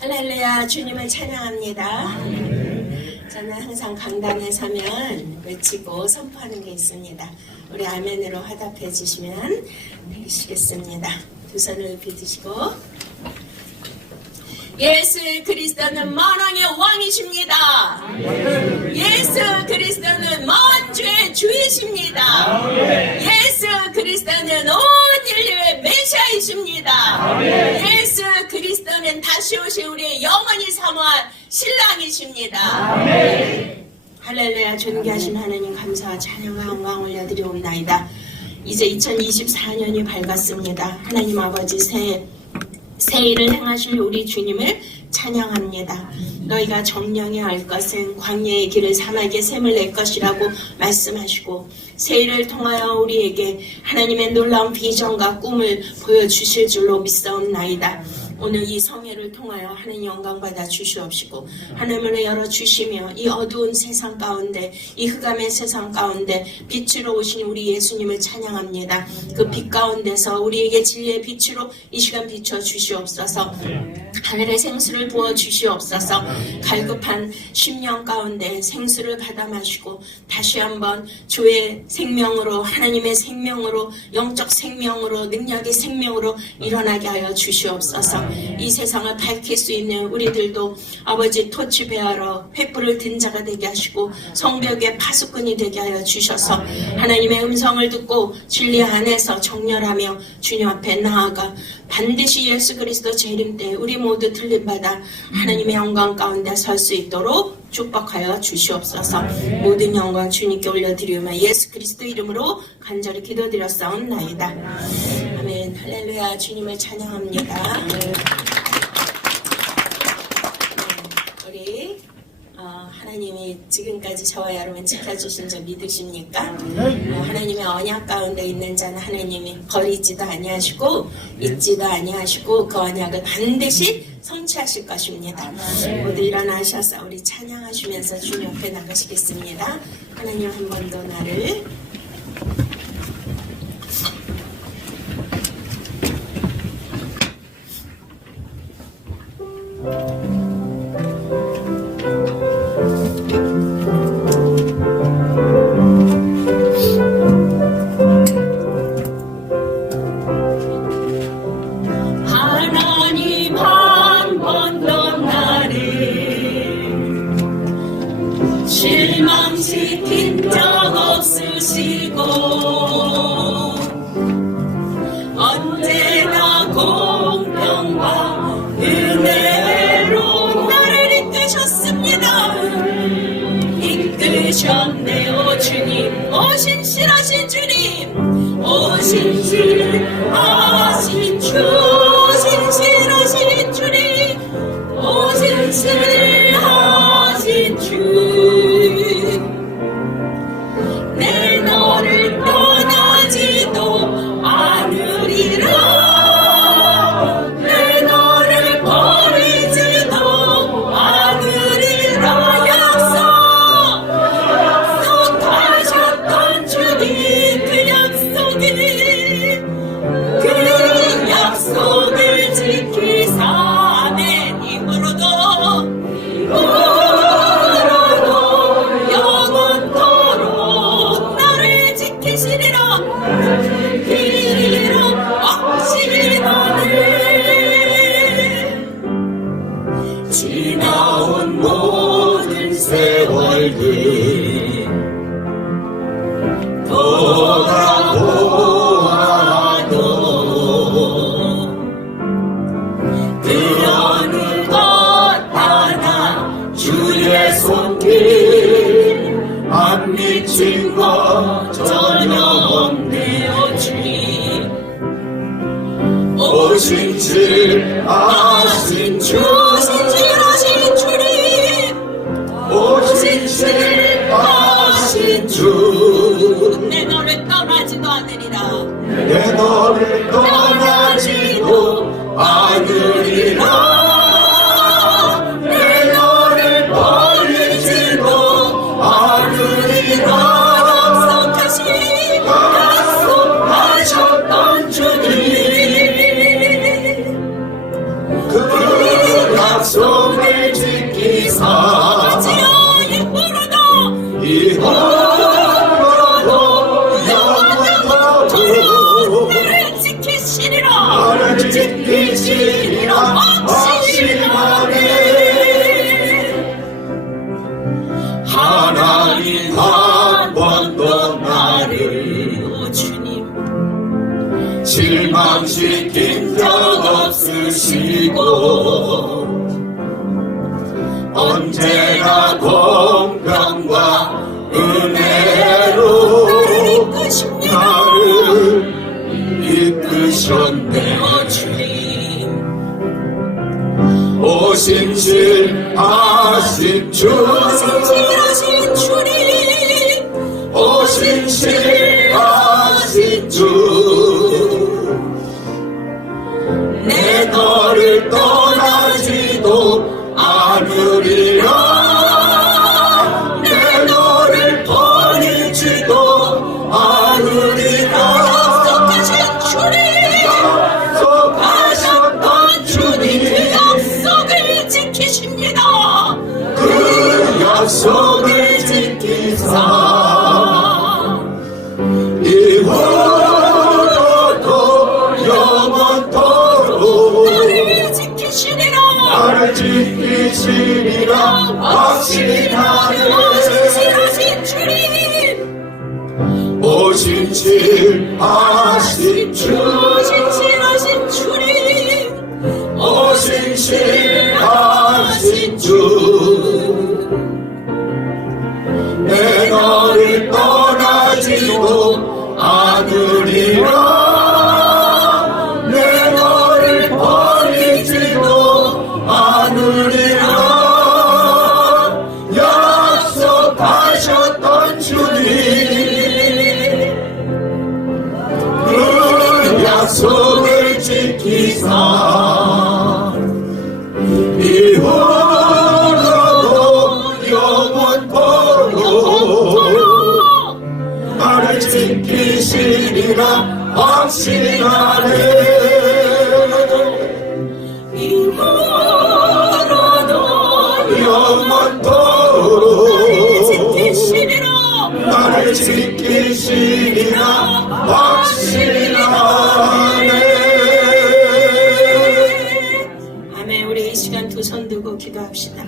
할렐루야, 주님을 찬양합니다. 저는 항상 강단에 서면 외치고 선포하는 게 있습니다. 우리 아멘으로 화답해 주시면 되시겠습니다. 두 손을 높이 드시고, 예수 그리스도는 만왕의 왕이십니다. 예수 그리스도는 만주의 주이십니다. 예수 그리스도는 온 인류의 메시아이십니다. 예수 그리스도는 다시 오실 우리의 영원히 사모한 신랑이십니다. 할렐루야. 존귀하신 하나님, 감사와 찬양과 영광 올려드리옵나이다. 이제 2024년이 밝았습니다. 하나님 아버지, 새 일을 행하실 우리 주님을 찬양합니다. 너희가 정령에 알 것은 광야의 길을 사막의 샘을 낼 것이라고 말씀하시고, 새 일을 통하여 우리에게 하나님의 놀라운 비전과 꿈을 보여주실 줄로 믿사옵나이다. 오늘 이 성회를 통하여 하나님 영광 받아 주시옵시고, 하늘문을 열어주시며 이 어두운 세상 가운데, 이 흑암의 세상 가운데 빛으로 오신 우리 예수님을 찬양합니다. 그 빛 가운데서 우리에게 진리의 빛으로 이 시간 비춰 주시옵소서. 하늘의 생수를 부어 주시옵소서. 갈급한 심령 가운데 생수를 받아 마시고 다시 한번 주의 생명으로, 하나님의 생명으로, 영적 생명으로, 능력의 생명으로 일어나게 하여 주시옵소서. 이 세상을 밝힐 수 있는 우리들도 아버지 토치 베어러 횃불을 든 자가 되게 하시고 성벽의 파수꾼이 되게 하여 주셔서 하나님의 음성을 듣고 진리 안에서 정렬하며 주님 앞에 나아가 반드시 예수 그리스도 재림 때 우리 모두 들림받아 하나님의 영광 가운데 설 수 있도록 축복하여 주시옵소서. 모든 영광 주님께 올려드리며 예수 그리스도 이름으로 간절히 기도드렸사옵나이다. 아멘. 할렐루야. 주님을 찬양합니다. 우리 하나님이 지금까지 저와 여러분 지켜주신 줄 믿으십니까? 하나님의 언약 가운데 있는 자는 하나님이 버리지도 아니하시고 잊지도 아니하시고 그 언약을 반드시 성취하실 것입니다. 모두 일어나셔서 우리 찬양하시면서 주님 앞에 나가시겠습니다. 하나님, 한 번 더 나를 실망시킨 적 없으시고 언제나 공평과 은혜로 나를 이끄셨습니다. 이끄셨네요 주님. 오 신실하신 주님, 오 신실하신 주, 신실하신 주님, 오 신실하신 주. 내 너를 떠나지도 않으리라. 내 너를 버리지도 않으리라. 약속하셨던 주님, 그 약속을 지키사 내 힘으로도 영원토록 나를 지키시리라. 확실히 너를 지나온 모든 세월들 돌아보아도 그 어느 것 하나 주의 손길 안 미친 것 전혀 없네요 주님. 오 신실하신 주, 신실하신 주님, 오 신실하신 주. 내 너를 떠나지도 않으리라. 내 너를 떠나지도 않으리라. 내 너를 버리지도 않으리라. 약속하셨던 주님, 그 약속을 지키사 아버지여 이후로도 영원토록 나를 지키시리라 확신하네. 하나님 한 번도 나를 오 주님 실망시킨 적 없으시고 언제나 공평과 은혜로 나를 이끄셨네. 오 주님 오신실하신 주 오신실하신 주님 오신실하신 주 내 너를 떠나지도 않으리라 내 너를 버리지도 않으리라 약속하신 주님 약속하셨던 주님 그 약속을 지키십니다. 그 약속을 지키사 이후로도 영원토록 나를 지키시리라 확신하네. 오신실하신 주님 오신실하신 주 오신실하신 주님 오신실하신 주 내 너를 떠나지도 않으리라 내 너를 버리지도 않으리라 약속하셨던 주님 그 약속을 지키사 이후로도 영원토록 나를 지키시리라 확신하네. 이후로도 영원토록 지키시리라 나를 지키시리라 확신하네. 아멘. 우리 이 시간 두 손 들고 기도합시다.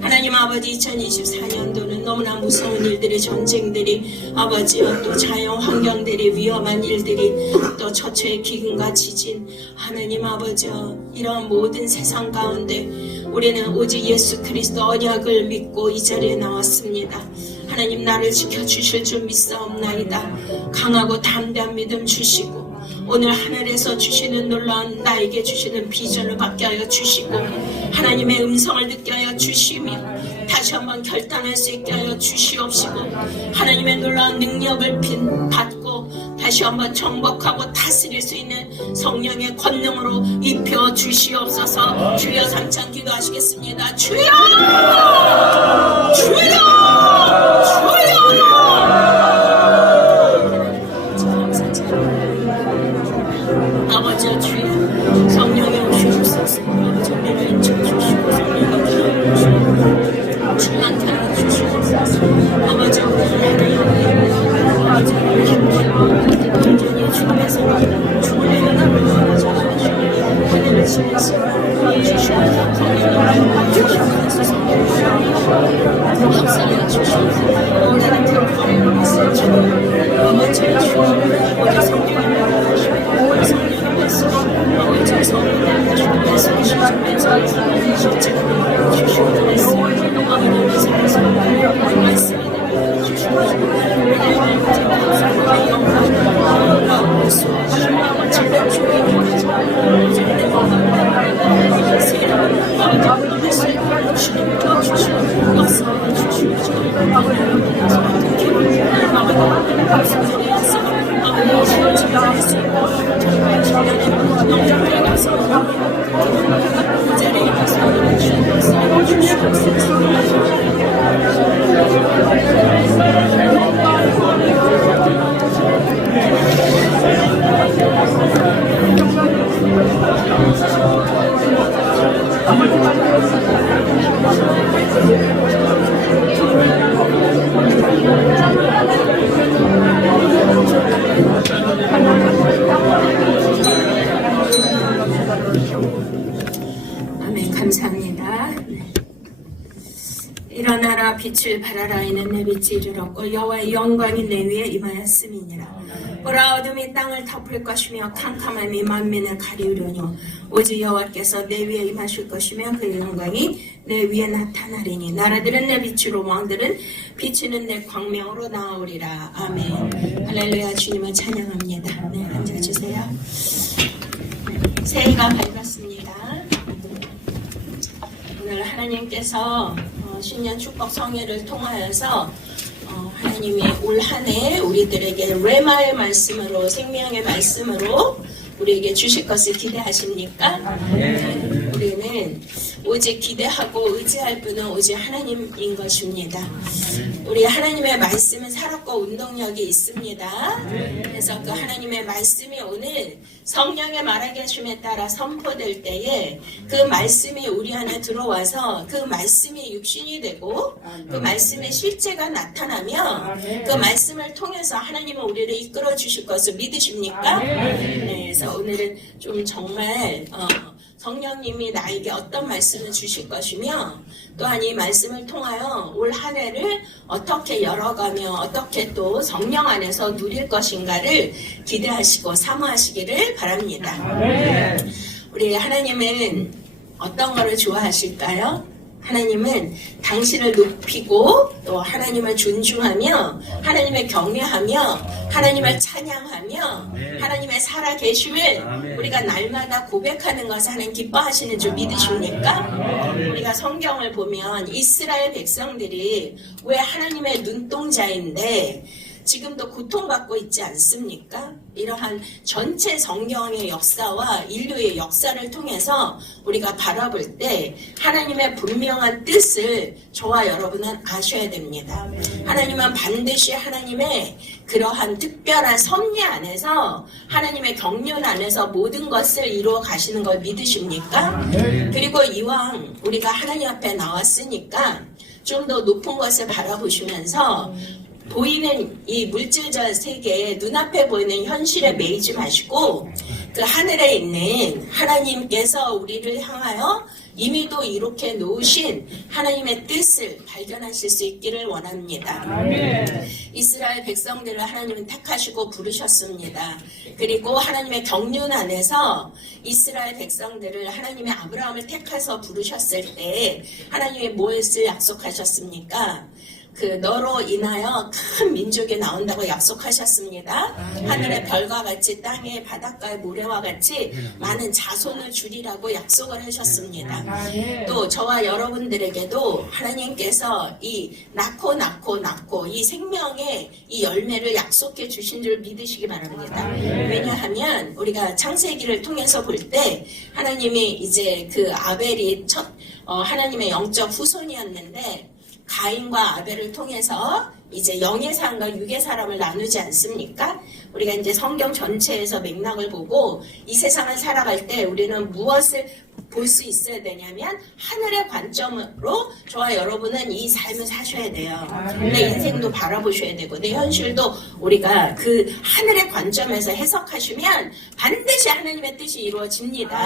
하나님 아버지 2024년도는 너무나 무서운 일들이 전쟁들이 아버지여 또 자연 환경들이 위험한 일들이 또 처처의 기근과 지진 하나님 아버지여 이런 모든 세상 가운데 우리는 오직 예수 그리스도 언약을 믿고 이 자리에 나왔습니다. 하나님 나를 지켜주실 줄 믿사옵나이다. 강하고 담대한 믿음 주시고 오늘 하늘에서 주시는 놀라운 나에게 주시는 비전을 받게 하여 주시고 하나님의 음성을 듣게 하여 주시며 다시 한번 결단할 수 있게 하여 주시옵시고 하나님의 놀라운 능력을 받고 다시 한번 정복하고 다스릴 수 있는 성령의 권능으로 입혀 주시옵소서. 주여 3천 기도하시겠습니다. 주여 주여 주여 아버지 주여 성령이 오시옵소서. 아버지 우리를 인쳐주시고 성령이 주시옵소서. 주한테 주시옵소서. 아버지 우리를 아버지 우리를 온전히 주님께서 주님의 하나님을 하나님을 지내서 주시옵소서. 성령을 주시옵소서. 역사를 주시옵소서. 오늘은 들어가는 것을 주님 아버지 주여 우리 성령을 하시고 성령을 하시고 아버지 성령을 주님께서 주시면서 실제로 주시옵소서. 아버지의 살아서 말씀을 주시옵소서. Thank you. 아멘. 감사합니다. 네. 일어나라 빛을 발하라 이는 내 빛이 이르렀고 여호와의 영광이 내 위에 임하였음이니라. 보라 어둠이 땅을 덮을 것이며 캄캄함이 만민을 가리우려뇨. 오직 여호와께서 내 위에 임하실 것이며 그 영광이 내 위에 나타나리니 나라들은 내 빛으로 왕들은 비치는 내 광명으로 나오리라. 아멘. 할렐루야. 주님을 찬양합니다. 네, 앉아주세요. 새해가 밝았습니다. 오늘 하나님께서 신년 축복 성회를 통하여서 하나님이 올 한 해 우리들에게 레마의 말씀으로 생명의 말씀으로 우리에게 주실 것을 기대하십니까? 우리는 오직 기대하고 의지할 분은 오직 하나님인 것입니다. 우리 하나님의 말씀은 살았고 운동력이 있습니다. 그래서 그 하나님의 말씀이 오늘 성령의 말하게 하심에 따라 선포될 때에 그 말씀이 우리 안에 들어와서 그 말씀이 육신이 되고 그 말씀의 실제가 나타나며 그 말씀을 통해서 하나님은 우리를 이끌어 주실 것을 믿으십니까? 네, 그래서 오늘은 좀 정말 성령님이 나에게 어떤 말씀을 주실 것이며 또한 이 말씀을 통하여 올 한 해를 어떻게 열어가며 어떻게 또 성령 안에서 누릴 것인가를 기대하시고 사모하시기를 바랍니다. 우리 하나님은 어떤 거를 좋아하실까요? 하나님은 당신을 높이고 또 하나님을 존중하며 하나님을 경외하며 하나님을 찬양하며 하나님의 살아계심을 우리가 날마다 고백하는 것을 하나님 기뻐하시는 줄 믿으십니까? 우리가 성경을 보면 이스라엘 백성들이 왜 하나님의 눈동자인데 지금도 고통받고 있지 않습니까? 이러한 전체 성경의 역사와 인류의 역사를 통해서 우리가 바라볼 때 하나님의 분명한 뜻을 저와 여러분은 아셔야 됩니다. 하나님은 반드시 하나님의 그러한 특별한 섭리 안에서 하나님의 경륜 안에서 모든 것을 이루어 가시는 걸 믿으십니까? 그리고 이왕 우리가 하나님 앞에 나왔으니까 좀 더 높은 것을 바라보시면서 보이는 이 물질적 세계에 눈앞에 보이는 현실에 매이지 마시고 그 하늘에 있는 하나님께서 우리를 향하여 이미도 이렇게 놓으신 하나님의 뜻을 발견하실 수 있기를 원합니다. 이스라엘 백성들을 하나님은 택하시고 부르셨습니다. 그리고 하나님의 경륜 안에서 이스라엘 백성들을 하나님의 아브라함을 택해서 부르셨을 때 하나님이 무엇을 약속하셨습니까? 그 너로 인하여 큰 민족이 나온다고 약속하셨습니다. 하늘의 별과 같이 땅의 바닷가의 모래와 같이 많은 자손을 주리라고 약속을 하셨습니다. 또 저와 여러분들에게도 하나님께서 이 낳고 이 생명의 이 열매를 약속해 주신 줄 믿으시기 바랍니다. 왜냐하면 우리가 창세기를 통해서 볼 때 하나님이 이제 그 아벨이 첫 하나님의 영적 후손이었는데 가인과 아벨을 통해서 이제 영의 사람과 육의 사람을 나누지 않습니까? 우리가 이제 성경 전체에서 맥락을 보고 이 세상을 살아갈 때 우리는 무엇을 볼 수 있어야 되냐면 하늘의 관점으로 저와 여러분은 이 삶을 사셔야 돼요. 내 인생도 바라보셔야 되고 내 현실도 우리가 그 하늘의 관점에서 해석하시면 반드시 하나님의 뜻이 이루어집니다.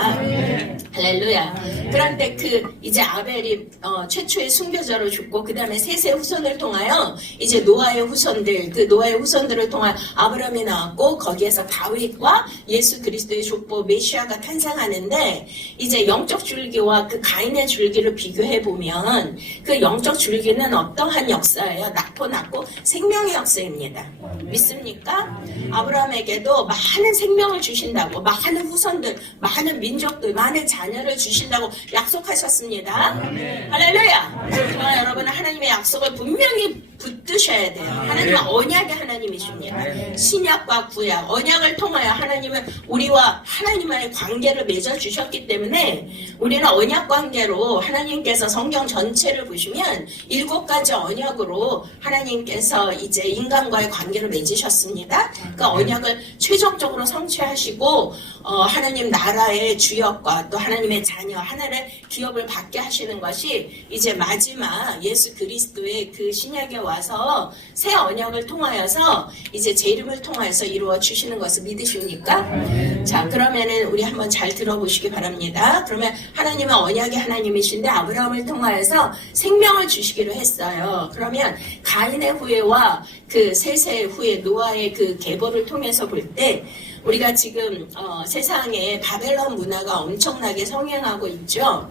할렐루야. 그런데 그 이제 아벨이 최초의 순교자로 죽고 그 다음에 셋의 후손을 통하여 이제 노아의 후손들 그 노아의 후손들을 통하여 아브라함이 나왔고 거기에서 다윗과 예수 그리스도의 족보 메시아가 탄생하는데 이제 영적 줄기와 그 가인의 줄기를 비교해 보면 그 영적 줄기는 어떠한 역사예요? 낳고 생명의 역사입니다. 믿습니까? 아브라함에게도 많은 생명을 주신다고 많은 후손들, 많은 민족들, 많은 자녀를 주신다고 약속하셨습니다. 할렐루야. 저와 여러분은 하나님의 약속을 분명히 붙드셔야 돼요. 하나님은 언약의 하나님이십니다. 신약과 구약, 언약을 통하여 하나님은 우리와 하나님과의 관계를 맺어주셨기 때문에 우리는 언약 관계로 하나님께서 성경 전체를 보시면 7가지 언약으로 하나님께서 이제 인간과의 관계를 맺으셨습니다. 그 언약을 최종적으로 성취하시고 하나님 나라의 주역과 또 하나님의 자녀 하나의 기업을 받게 하시는 것이 이제 마지막 예수 그리스도의 그 신약에 와서 새 언약을 통하여서 이제 제 이름을 통하여서 이루어 주시는 것을 믿으십니까? 자, 그러면은 우리 한번 잘 들어보시기 바랍니다. 그러면 하나님은 언약의 하나님이신데 아브라함을 통하여서 생명을 주시기로 했어요. 그러면 가인의 후예와 그 셋의 후예 노아의 그 계보를 통해서 볼 때 우리가 지금 세상에 바벨론 문화가 엄청나게 성행하고 있죠.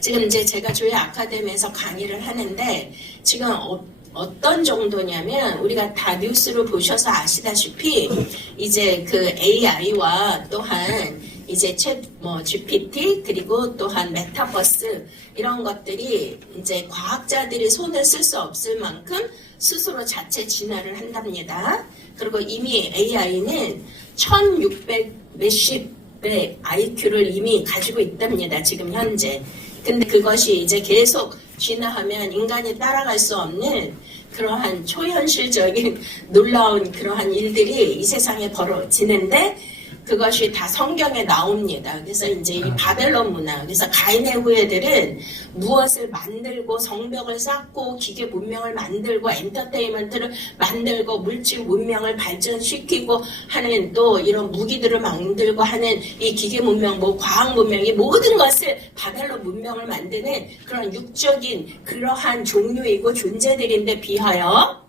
지금 이제 제가 조회 아카데미에서 강의를 하는데 지금 어떤 정도냐면 우리가 다 뉴스를 보셔서 아시다시피 이제 그 AI와 또한 이제 GPT 그리고 또한 메타버스 이런 것들이 이제 과학자들이 손을 쓸 수 없을 만큼 스스로 자체 진화를 한답니다. 그리고 이미 AI는 1600 몇십 배 IQ를 이미 가지고 있답니다. 지금 현재. 근데 그것이 이제 계속 진화하면 인간이 따라갈 수 없는 그러한 초현실적인 놀라운 그러한 일들이 이 세상에 벌어지는데 그것이 다 성경에 나옵니다. 그래서 이제 이 바벨론 문화, 그래서 가인의 후예들은 무엇을 만들고 성벽을 쌓고 기계 문명을 만들고 엔터테인먼트를 만들고 물질 문명을 발전시키고 하는 또 이런 무기들을 만들고 하는 이 기계 문명, 뭐 과학 문명, 이 모든 것을 바벨론 문명을 만드는 그런 육적인 그러한 종류이고 존재들인데 비하여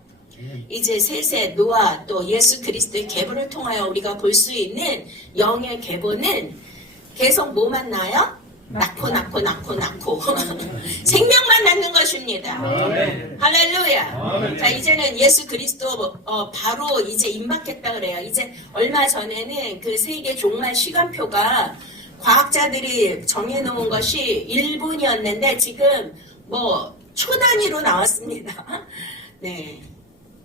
이제 셋의 노아 또 예수 그리스도의 계보를 통하여 우리가 볼 수 있는 영의 계보는 계속 뭐만 나요? 낳고 생명만 낳는 것입니다. 할렐루야. 자, 이제는 예수 그리스도 바로 이제 임박했다 그래요. 이제 얼마 전에는 그 세계 종말 시간표가 과학자들이 정해놓은 것이 1분이었는데 지금 뭐 초 단위로 나왔습니다. 네.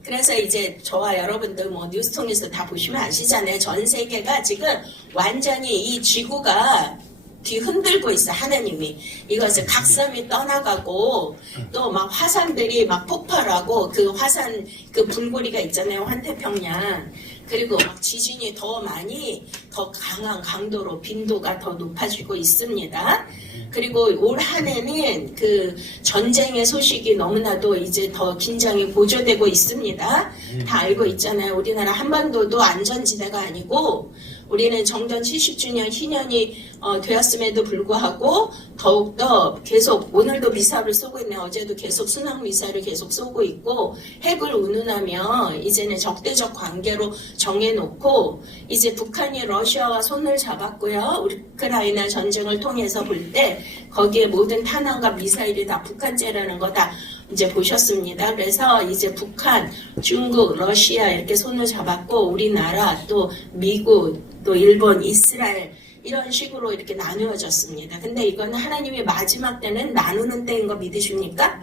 그래서 이제 저와 여러분들 뭐 뉴스 통해서 다 보시면 아시잖아요. 전 세계가 지금 완전히 이 지구가 뒤흔들고 있어. 하나님이 이것을 각섬이 떠나가고 또 막 화산들이 막 폭발하고 그 화산 그 불고리가 있잖아요. 환태평양. 그리고 막 지진이 더 많이 더 강한 강도로 빈도가 더 높아지고 있습니다. 그리고 올 한 해는 그 전쟁의 소식이 너무나도 이제 더 긴장이 고조되고 있습니다. 다 알고 있잖아요. 우리나라 한반도도 안전지대가 아니고 우리는 정전 70주년 희년이 되었음에도 불구하고 더욱더 계속 오늘도 미사일을 쏘고 있네. 어제도 계속 순항 미사일을 계속 쏘고 있고 핵을 운운하며 이제는 적대적 관계로 정해놓고 이제 북한이 러시아와 손을 잡았고요. 우크라이나 전쟁을 통해서 볼 때 거기에 모든 탄환과 미사일이 다 북한제라는 거 다 이제 보셨습니다. 그래서 이제 북한, 중국, 러시아 이렇게 손을 잡았고 우리나라 또 미국 또 일본, 이스라엘 이런 식으로 이렇게 나누어졌습니다. 근데 이거는 하나님이 마지막 때는 나누는 때인 거 믿으십니까?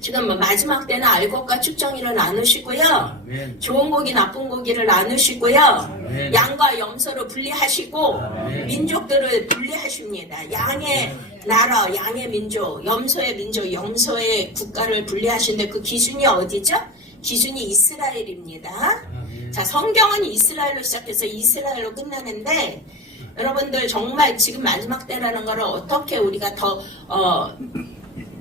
지금 마지막 때는 알곡과 축정이를 나누시고요. 좋은 고기, 나쁜 고기를 나누시고요. 양과 염소를 분리하시고 민족들을 분리하십니다. 양의 나라, 양의 민족, 염소의 민족, 염소의 국가를 분리하시는데 그 기준이 어디죠? 기준이 이스라엘입니다. 자, 성경은 이스라엘로 시작해서 이스라엘로 끝나는데 여러분들 정말 지금 마지막 때라는 것을 어떻게 우리가 더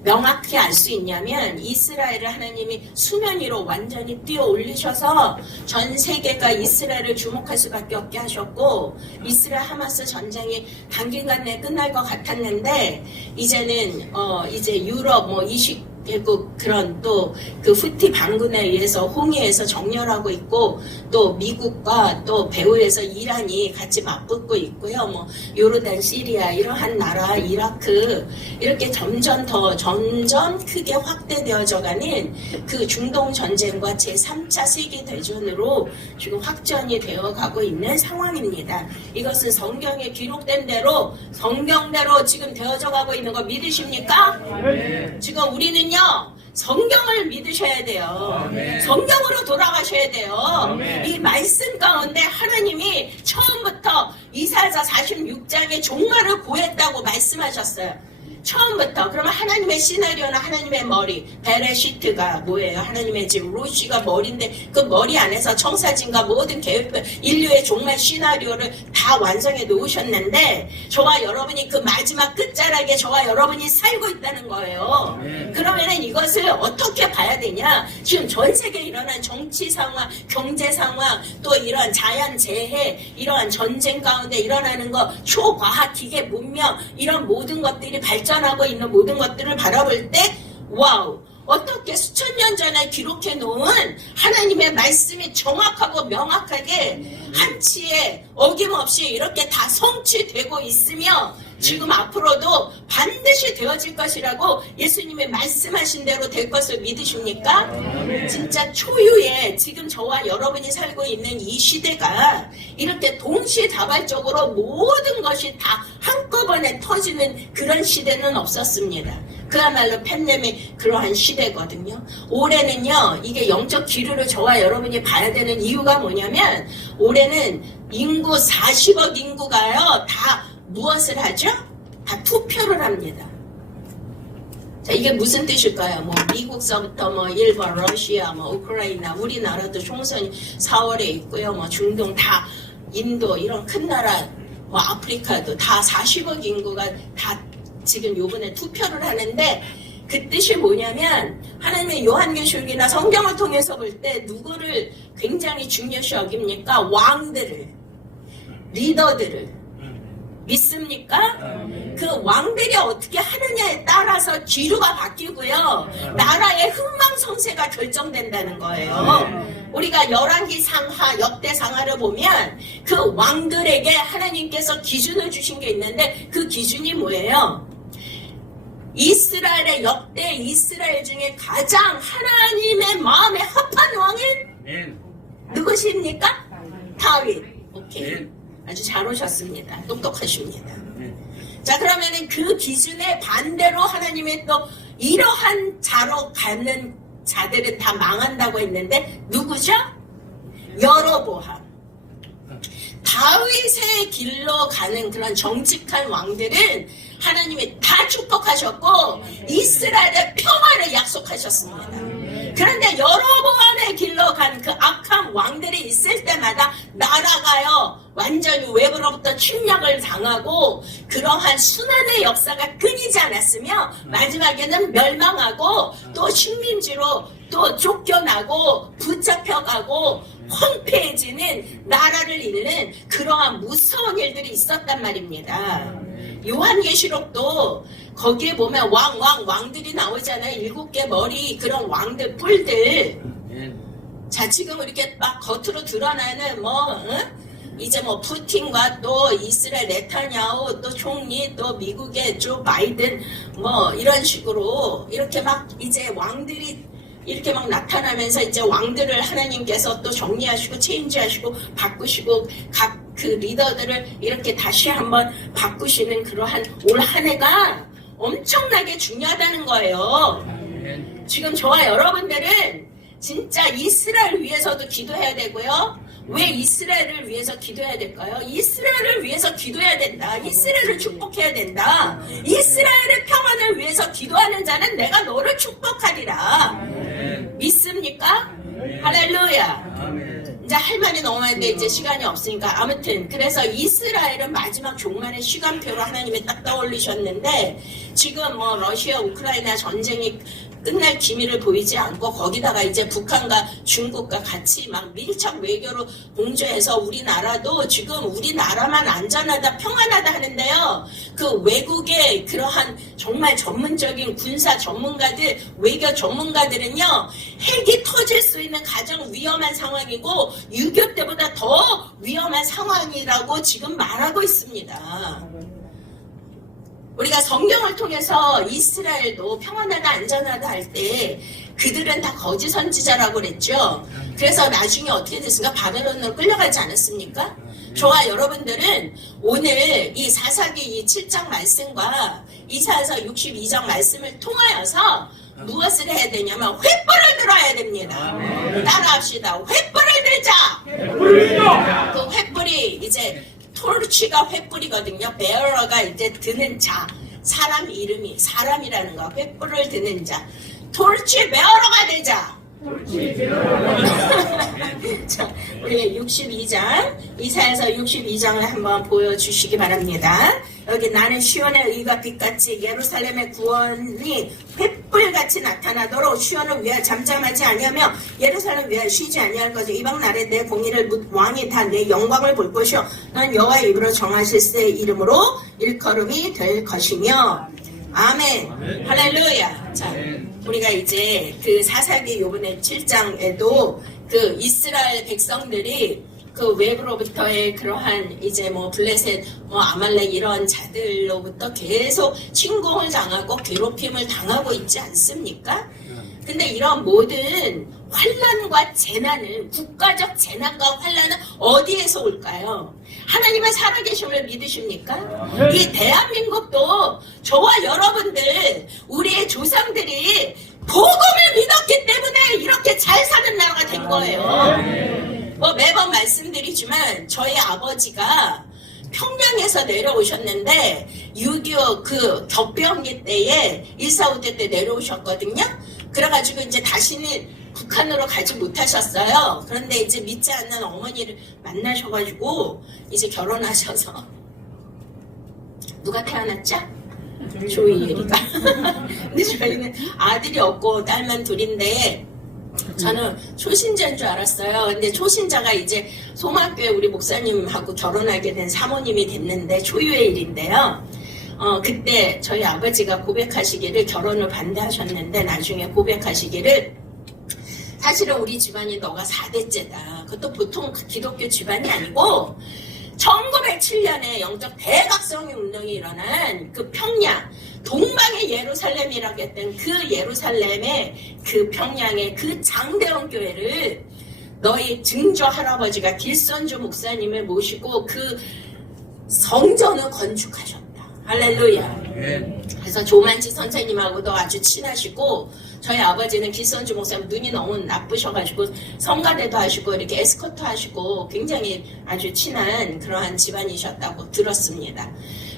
명확히 알 수 있냐면 이스라엘을 하나님이 수면 위로 완전히 뛰어 올리셔서 전 세계가 이스라엘을 주목할 수밖에 없게 하셨고 이스라엘 하마스 전쟁이 단기간 내에 끝날 것 같았는데 이제는 이제 유럽 뭐 20개국 그런 또 그 후티 반군에 의해서 홍해에서 정렬하고 있고 또 미국과 또 배후에서 이란이 같이 맞붙고 있고요. 뭐 요르단, 시리아 이러한 나라, 이라크 이렇게 점점 크게 확대되어져 가는 그 중동 전쟁과 제3차 세계 대전으로 지금 확전이 되어 가고 있는 상황입니다. 이것은 성경에 기록된 대로 성경대로 지금 되어져 가고 있는 거 믿으십니까? 지금 우리는요. 성경을 믿으셔야 돼요. 성경으로 돌아가셔야 돼요. 이 말씀 가운데 하나님이 처음부터 이사야서 46장에 종말을 고했다고 말씀하셨어요. 처음부터. 그러면 하나님의 시나리오나 하나님의 머리, 베레시트가 뭐예요? 하나님의 집, 로시가 머리인데 그 머리 안에서 청사진과 모든 계획, 인류의 종말 시나리오를 다 완성해 놓으셨는데 저와 여러분이 그 마지막 끝자락에 저와 여러분이 살고 있다는 거예요. 그러면은 이것을 어떻게 봐야 되냐? 지금 전 세계에 일어난 정치 상황, 경제 상황, 또 이런 자연재해, 이러한 전쟁 가운데 일어나는 거, 초과학 기계 문명, 이런 모든 것들이 발전하고 있는 모든 것들을 바라볼 때 와우, 어떻게 수천 년 전에 기록해 놓은 하나님의 말씀이 정확하고 명확하게 한치의 어김없이 이렇게 다 성취되고 있으며 지금 앞으로도 반드시 되어질 것이라고 예수님이 말씀하신 대로 될 것을 믿으십니까? 진짜 초유의 지금 저와 여러분이 살고 있는 이 시대가 이렇게 동시다발적으로 모든 것이 다 한꺼번에 터지는 그런 시대는 없었습니다. 그야말로 팬데믹 그러한 시대거든요. 올해는요, 이게 영적 기류를 저와 여러분이 봐야 되는 이유가 뭐냐면 올해는 인구 40억 인구가요 다 무엇을 하죠? 다 투표를 합니다. 자, 이게 무슨 뜻일까요? 뭐 미국서부터 뭐 일본, 러시아, 뭐 우크라이나, 우리나라도 총선이 4월에 있고요. 뭐 중동 다 인도 이런 큰 나라, 뭐 아프리카도 다 40억 인구가 다 지금 요번에 투표를 하는데 그 뜻이 뭐냐면 하나님의 요한계시록이나 성경을 통해서 볼 때 누구를 굉장히 중요시 여깁니까? 왕들을, 리더들을. 믿습니까? 그 왕들이 어떻게 하느냐에 따라서 기류가 바뀌고요. 나라의 흥망성쇠가 결정된다는 거예요. 우리가 열왕기 상하, 역대 상하를 보면 그 왕들에게 하나님께서 기준을 주신 게 있는데 그 기준이 뭐예요? 이스라엘의 역대 이스라엘 중에 가장 하나님의 마음에 합한 왕은 누구십니까? 다윗. 오케이. 아주 잘 오셨습니다. 똑똑하십니다. 자, 그러면은 그 기준에 반대로 하나님의 또 이러한 자로 가는 자들은 다 망한다고 했는데 누구죠? 여로보암. 다윗의 길로 가는 그런 정직한 왕들은 하나님이 다 축복하셨고 이스라엘의 평화를 약속하셨습니다. 그런데 여로보암의 길로 간 그 악한 왕들이 있을 때마다 나라가요 완전히 외부로부터 침략을 당하고 그러한 순환의 역사가 끊이지 않았으며 마지막에는 멸망하고 또 식민지로 또 쫓겨나고 붙잡혀가고 황폐해지는 나라를 잃는 그러한 무서운 일들이 있었단 말입니다. 요한계시록도 거기에 보면 왕들이 나오잖아요. 7개 머리 그런 왕들 뿔들. 자, 지금 이렇게 막 겉으로 드러나는 이제 푸틴과 또 이스라엘 네타냐후 또 총리 또 미국의 조 바이든 이런 식으로 이렇게 막 이제 왕들이 이렇게 막 나타나면서 이제 왕들을 하나님께서 또 정리하시고 체인지하시고 바꾸시고 각 그 리더들을 이렇게 다시 한번 바꾸시는 그러한 올 한 해가 엄청나게 중요하다는 거예요. 지금 저와 여러분들은 진짜 이스라엘 위해서도 기도해야 되고요. 왜 이스라엘을 위해서 기도해야 될까요? 이스라엘을 위해서 기도해야 된다. 이스라엘을 축복해야 된다. 이스라엘의 평안을 위해서 기도하는 자는 내가 너를 축복하리라. 믿습니까? 할렐루야. 이제 할 말이 너무 많은데 이제 시간이 없으니까 아무튼 그래서 이스라엘은 마지막 종말의 시간표로 하나님이 딱 떠올리셨는데 지금 러시아 우크라이나 전쟁이 끝날 기미를 보이지 않고 거기다가 이제 북한과 중국과 같이 막 밀착 외교로 공조해서 우리나라도 지금 우리나라만 안전하다 평안하다 하는데요. 그 외국의 그러한 정말 전문적인 군사 전문가들 외교 전문가들은요. 핵이 터질 수 있는 가장 위험한 상황이고 6.25 때보다 더 위험한 상황이라고 지금 말하고 있습니다. 우리가 성경을 통해서 이스라엘도 평안하다 안전하다 할 때 그들은 다 거짓 선지자라고 그랬죠. 그래서 나중에 어떻게 됐습니까? 바벨론으로 끌려가지 않았습니까? 저와 여러분들은 오늘 이 사사기 이 7장 말씀과 이사야서 62장 말씀을 통하여서 무엇을 해야 되냐면 횃불을 들어야 됩니다. 따라합시다. 횃불을 들자. 그 횃불이 이제 토르치가 횃불이거든요. 베어러가 이제 드는 자. 사람 이름이 사람이라는 거 횃불을 드는 자 돌취 베어러가 되자. 자, 우리 62장 이사야서 62장을 한번 보여주시기 바랍니다. 여기 나는 시온의 의가 빛같이 예루살렘의 구원이 횃불같이 나타나도록 시온을 위하여 잠잠하지 아니하며 예루살렘 위하여 쉬지 아니할 것이요 이방 나라에 내 공의를 왕이 다 내 영광을 볼 것이요 난 여호와의 입으로 정하실 새 이름으로 일컬음이 될 것이며 아멘. 아멘. 할렐루야. 자, 우리가 이제 그 사사기 요번에 7장에도 그 이스라엘 백성들이 그 외부로부터의 그러한 이제 뭐 블레셋, 뭐 아말렉 이런 자들로부터 계속 침공을 당하고 괴롭힘을 당하고 있지 않습니까? 근데 이런 모든 환난과 재난은 국가적 재난과 환난은 어디에서 올까요? 하나님의 살아계심을 믿으십니까? 이 대한민국도 저와 여러분들 우리의 조상들이 복음을 믿었기 때문에 이렇게 잘 사는 나라가 된 거예요. 뭐 매번 말씀드리지만 저희 아버지가 평양에서 내려오셨는데 6.25 그 격병기 때에 1.4.5대 때 내려오셨거든요. 그래가지고 이제 다시는 북한으로 가지 못하셨어요. 그런데 이제 믿지 않는 어머니를 만나셔가지고 이제 결혼하셔서 누가 태어났죠? 조이예리가. 근데 저희는 아들이 없고 딸만 둘인데 저는 초신자인 줄 알았어요. 근데 초신자가 이제 소망교회 우리 목사님하고 결혼하게 된 사모님이 됐는데 초유의 일인데요. 그때 저희 아버지가 고백하시기를 결혼을 반대하셨는데 나중에 고백하시기를 사실은 우리 집안이 너가 4대째다. 그것도 보통 기독교 집안이 아니고 1907년에 영적 대각성의 운동이 일어난 그 평양 동방의 예루살렘이라고 했던 그 예루살렘의 그 평양의 그 장대원 교회를 너희 증조 할아버지가 길선주 목사님을 모시고 그 성전을 건축하셨다. 할렐루야. 그래서 조만치 선생님하고도 아주 친하시고 저희 아버지는 길선주 목사님 눈이 너무 나쁘셔가지고 성가대도 하시고 이렇게 에스코트 하시고 굉장히 아주 친한 그러한 집안이셨다고 들었습니다.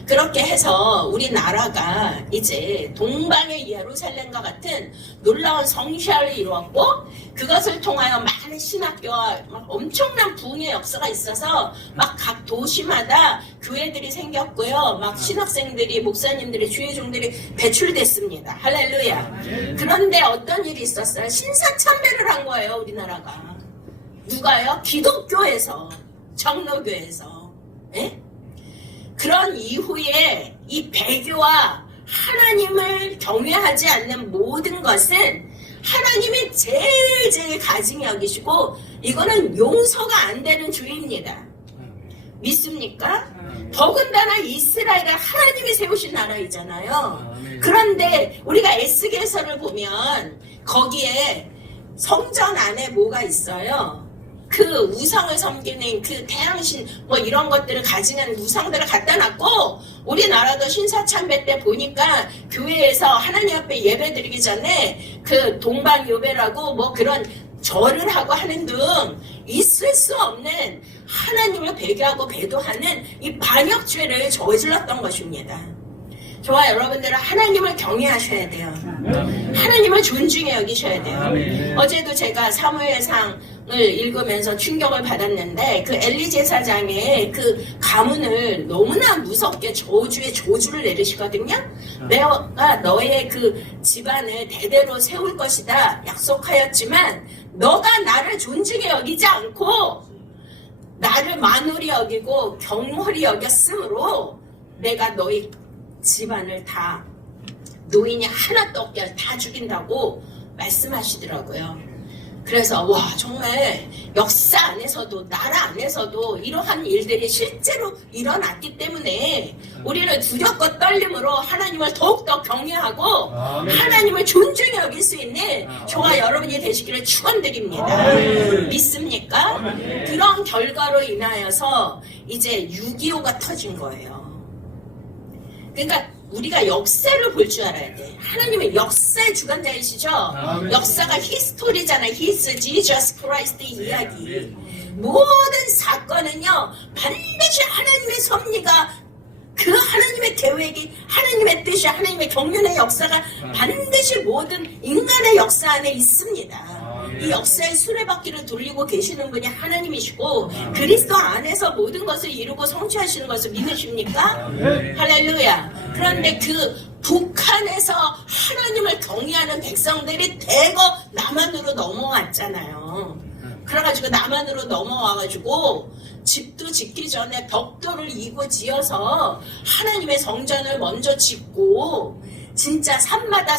그렇게 해서 우리나라가 이제 동방의 예루살렘과 같은 놀라운 성시화를 이루었고 그것을 통하여 많은 신학교와 막 엄청난 부흥의 역사가 있어서 막 각 도시마다 교회들이 생겼고요. 막 신학생들이 목사님들이 주의종들이 배출됐습니다. 할렐루야. 그런데 어떤 일이 있었어요? 신사참배를 한 거예요. 우리나라가. 누가요? 기독교에서 장로교에서. 예? 그런 이후에 이 배교와 하나님을 경외하지 않는 모든 것은 하나님이 제일 가증히 여기시고 이거는 용서가 안 되는 죄입니다. 믿습니까? 더군다나 이스라엘은 하나님이 세우신 나라이잖아요. 그런데 우리가 에스겔서를 보면 거기에 성전 안에 뭐가 있어요? 그 우상을 섬기는 그 태양신 뭐 이런 것들을 가지는 우상들을 갖다 놨고 우리나라도 신사참배 때 보니까 교회에서 하나님 앞에 예배 드리기 전에 그 동방요배라고 뭐 그런 절을 하고 하는 등 있을 수 없는 하나님을 배교하고 배도하는 이 반역죄를 저질렀던 것입니다. 저와 여러분들은 하나님을 경외하셔야 돼요. 하나님을 존중해 여기셔야 돼요. 어제도 제가 사무엘상을 읽으면서 충격을 받았는데 그 엘리 제사장의 그 가문을 너무나 무섭게 저주에 저주를 내리시거든요. 내가 너의 그 집안을 대대로 세울 것이다 약속하였지만 너가 나를 존중해 여기지 않고 나를 만홀히 여기고 경홀히 여겼으므로 내가 너희 집안을 다 노인이 하나도 없게 다 죽인다고 말씀하시더라고요. 그래서 와 정말 역사 안에서도 나라 안에서도 이러한 일들이 실제로 일어났기 때문에 우리는 두렵고 떨림으로 하나님을 더욱더 경외하고 하나님을 존중해 여길 수 있는 저와 여러분이 되시기를 축원드립니다. 믿습니까? 그런 결과로 인하여서 이제 6.25가 터진 거예요. 그러니까 우리가 역사를 볼 줄 알아야 돼. 하나님은 역사의 주관자이시죠. 역사가 히스토리잖아요. His Jesus Christ의 이야기. 모든 사건은요 반드시 하나님의 섭리가 그 하나님의 계획이, 하나님의 뜻이, 하나님의 경륜의 역사가 반드시 모든 인간의 역사 안에 있습니다. 이 역사의 수레바퀴를 돌리고 계시는 분이 하나님이시고 그리스도 안에서 모든 것을 이루고 성취하시는 것을 믿으십니까? 할렐루야. 그런데 그 북한에서 하나님을 경외하는 백성들이 대거 남한으로 넘어왔잖아요. 그래가지고 남한으로 넘어와가지고 집도 짓기 전에 벽돌을 이고 지어서 하나님의 성전을 먼저 짓고 진짜 산마다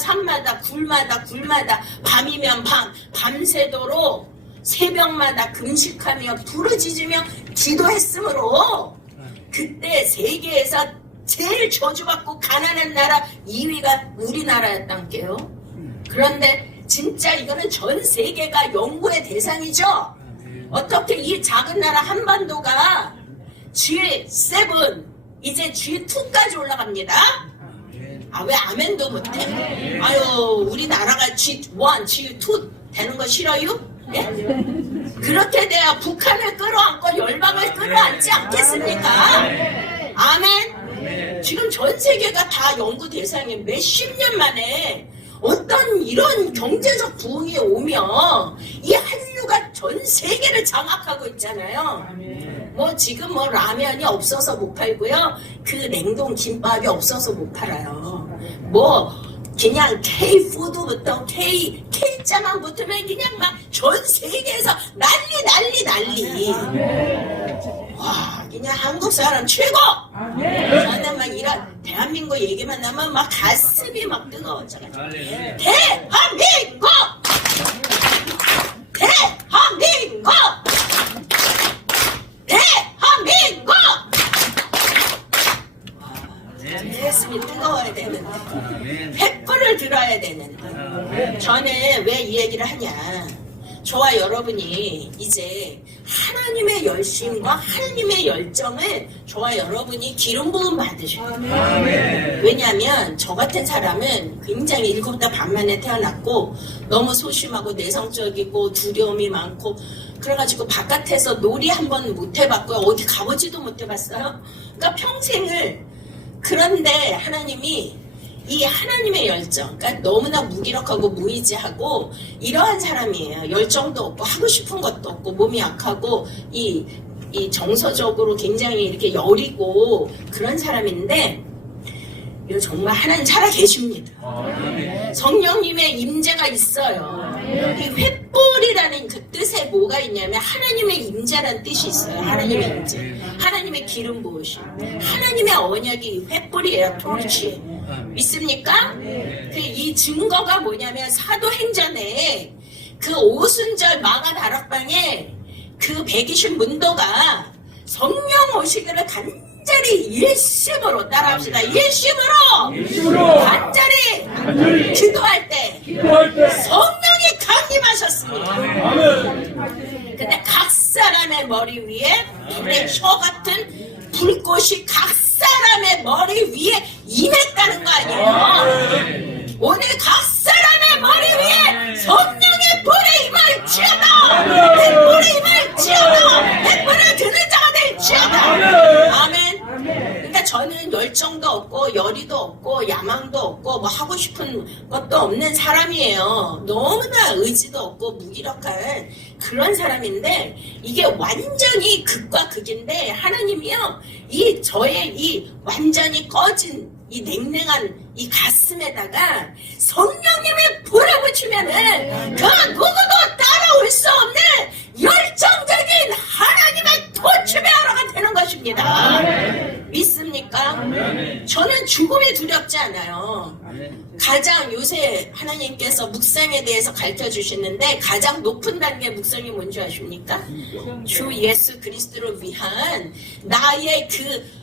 굴마다 밤이면 밤새도록 새벽마다 금식하며 부르짖으며 기도했으므로 그때 세계에서 제일 저주받고 가난한 나라 2위가 우리나라였단게요. 그런데 진짜 이거는 전 세계가 연구의 대상이죠. 어떻게 이 작은 나라 한반도가 G7 이제 G2까지 올라갑니다. 아, 왜 아멘도 못해? 아유, 우리나라가 G1, G2 되는 거 싫어요? 예? 그렇게 돼야 북한을 끌어안고 열방을 끌어안지 않겠습니까? 아멘? 지금 전 세계가 다 연구 대상에 몇십 년 만에 어떤 이런 경제적 부흥이 오면 이 한류가 전 세계를 장악하고 있잖아요. 뭐 지금 뭐 라면이 없어서 못 팔고요. 그 냉동 김밥이 없어서 못 팔아요. 뭐 그냥 K푸드부터 K자만 붙으면 그냥 막 전 세계에서 난리. 와, 그냥 한국 사람 최고! 저는 막 이런 대한민국 얘기만 나면 막 가슴이 막 뜨거워져가지고. 대한민국! 대한민국! 대한민국! 가슴이 뜨거워야 되는데. 횃불을 들어야 되는데. 저는 왜 이 얘기를 하냐. 저와 여러분이 이제 하나님의 열심과 하나님의 열정을 저와 여러분이 기름 부음 받으셔야 돼요. 왜냐하면 저 같은 사람은 굉장히 7달 반 만에 태어났고 너무 소심하고 내성적이고 두려움이 많고 그래가지고 바깥에서 놀이 한번 못 해봤고요. 어디 가보지도 못 해봤어요. 그러니까 평생을. 그런데 하나님이 이 하나님의 열정, 그러니까 너무나 무기력하고 무의지하고 이러한 사람이에요. 열정도 없고 하고 싶은 것도 없고 몸이 약하고 이 정서적으로 굉장히 이렇게 여리고 그런 사람인데 이거 정말 하나님 살아계십니다. 성령님의 임재가 있어요. 이 횃불이라는 그 뜻에 뭐가 있냐면 하나님의 임재라는 뜻이 있어요. 하나님의 임재, 하나님의 기름 부으심, 하나님의 언약이 횃불이에요. 토르치. 믿습니까? 이 증거가 뭐냐면 사도행전에 그 오순절 마가 다락방에 그 120문도가 성령 오시기를 간절히 일심으로 따라합시다. 일심으로 간절히 기도할 때 성령이 강림하셨습니다. 근데 각 사람의 머리 위에 불의 혀 같은 불꽃이 각 사람의 머리 위에 임했다는 거 아니에요? 오늘 각 사람의 머리 위에 성령의 불이 임할지어다. 횃불이 임할지어다. 횃불을 드는 자가 될지어다. 아멘. 그러니까 저는 열정도 없고 열의도 없고 야망도 없고 뭐 하고 싶은 것도 없는 사람이에요. 너무나 의지도 없고 무기력한 그런 사람인데 이게 완전히 극과 극인데 하나님이요 이 저의 이 완전히 꺼진 이 냉랭한 이 가슴에다가 성령님이 불을 붙이면은 그 누구도 따라올 수 없는 열정적인 하나님의 도취배하러가 되는 것입니다. 믿습니까? 저는 죽음이 두렵지 않아요. 가장 요새 하나님께서 묵상에 대해서 가르쳐 주시는데 가장 높은 단계 묵상이 뭔지 아십니까? 주 예수 그리스도를 위한 나의 그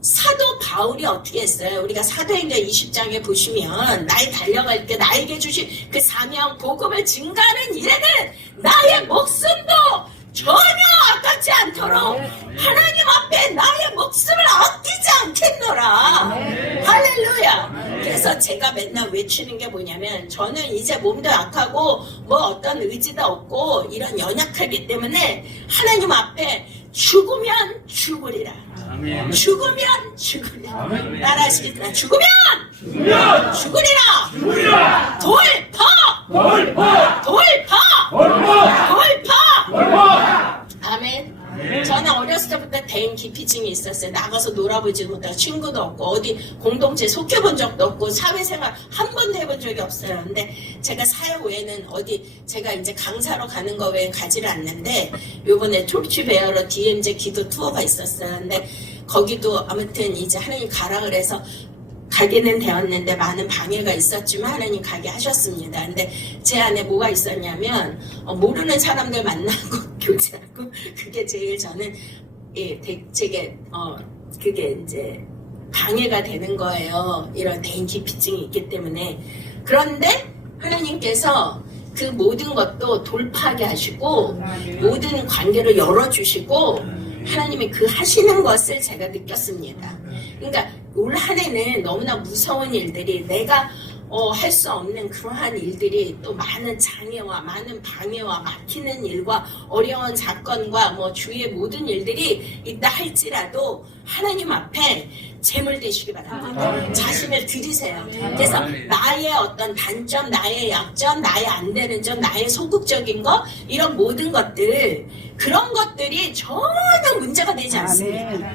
사도 바울이 어떻게 했어요? 우리가 사도행전 20장에 보시면 나의 달려갈 때 나에게 주신 그 사명 복음을 증가하는 일에는 나의 목숨도 전혀 아깝지 않도록 하나님 앞에 나의 목숨을 아끼지 않겠노라. 할렐루야. 그래서 제가 맨날 외치는 게 뭐냐면 저는 이제 몸도 약하고 뭐 어떤 의지도 없고 이런 연약하기 때문에 하나님 앞에 죽으면 죽으리라. 죽으면 죽으리라. 따라하시겠다. 죽으면 죽으리라. 돌파. 아멘. 저는 어렸을 때부터 대인 기피증이 있었어요. 나가서 놀아보지 못하고 친구도 없고 어디 공동체에 속해본 적도 없고 사회생활 한 번도 해본 적이 없어요. 근데 제가 사역 외에는 어디 제가 이제 강사로 가는 거 외에 가지를 않는데 요번에 톨치 베어러 DMZ 기도 투어가 있었어요. 근데 거기도 아무튼 이제 하나님 가라 그래서 가게는 되었는데 많은 방해가 있었지만 하나님 가게 하셨습니다. 근데 제 안에 뭐가 있었냐면 모르는 사람들 만나고 교제하고 그게 제일 저는 되게 그게 이제 방해가 되는 거예요. 이런 대인 기피증이 있기 때문에. 그런데 하나님께서 그 모든 것도 돌파하게 하시고 모든 관계를 열어주시고 하나님이 그 하시는 것을 제가 느꼈습니다. 그러니까 올 한 해는 너무나 무서운 일들이 내가 할 수 없는 그러한 일들이 또 많은 장애와 많은 방해와 막히는 일과 어려운 사건과 뭐 주위의 모든 일들이 있다 할지라도 하나님 앞에 재물 되시기 바랍니다. 자신을 드리세요. 그래서 나의 어떤 단점, 나의 약점, 나의 안 되는 점, 나의 소극적인 것 이런 모든 것들 그런 것들이 전혀 문제가 되지 않습니다.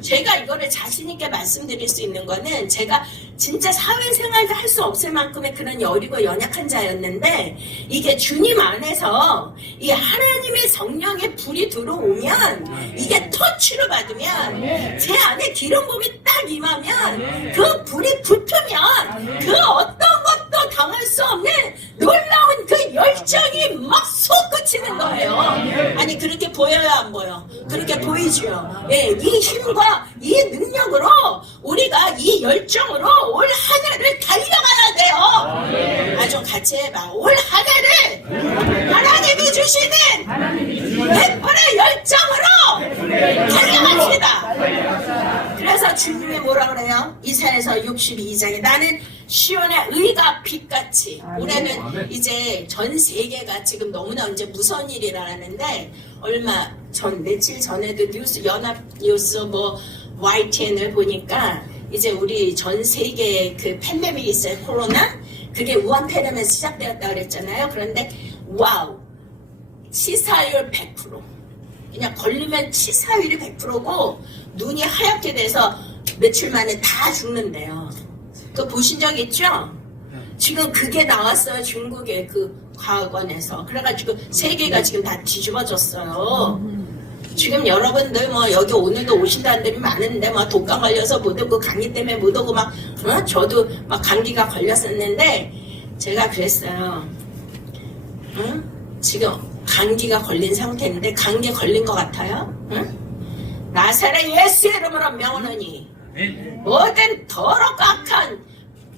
제가 이거를 자신있게 말씀드릴 수 있는 거는 제가 진짜 사회생활도 할 수 없을 만큼의 그런 여리고 연약한 자였는데 이게 주님 안에서 이 하나님의 성령의 불이 들어오면 이게 터치를 받으면 제 안에 기름 부음이 딱 임하면 그 불이 붙으면 그 어떤 것도 당할 수 없는 놀라운 그 열정이 막 솟구치는 거예요. 아니 그렇게 보여요 안 보여? 그렇게 보이죠. 예, 이 힘과 이 능력으로 우리가 이 열정으로 올 한 해를 달려가야 돼요. 아주 같이 해봐. 올 한 해를 하나님이 주시는 100%의 열정으로 달려갑시다. 그래서 주님이 뭐라 그래요? 이사야서 62장에 나는 시온의 의가 빛같이. 올해는 이제 전 세계가 지금 너무나 이제 무서운 일이라는데 얼마 전 며칠 전에도 뉴스 연합 뉴스 뭐 YTN을 보니까 이제 우리 전 세계에 그 팬데믹이 있어요. 코로나 그게 우한 팬데믹에서 시작되었다 그랬잖아요. 그런데 와우 치사율 100% 그냥 걸리면 치사율이 100%고 눈이 하얗게 돼서 며칠 만에 다 죽는데요. 그거 보신 적 있죠? 지금 그게 나왔어요. 중국의 그 과학원에서. 그래가지고 세계가 지금 다 뒤집어졌어요. 지금 여러분들 뭐 여기 오늘도 오신다는 분이 많은데 뭐 독감 걸려서 못 오고 감기 때문에 못 오고 막 저도 막 감기가 걸렸었는데 제가 그랬어요. 지금 감기가 걸린 상태인데 감기 걸린 것 같아요? 나사렛 예수 이름으로 명하노니 모든 더럽고 악한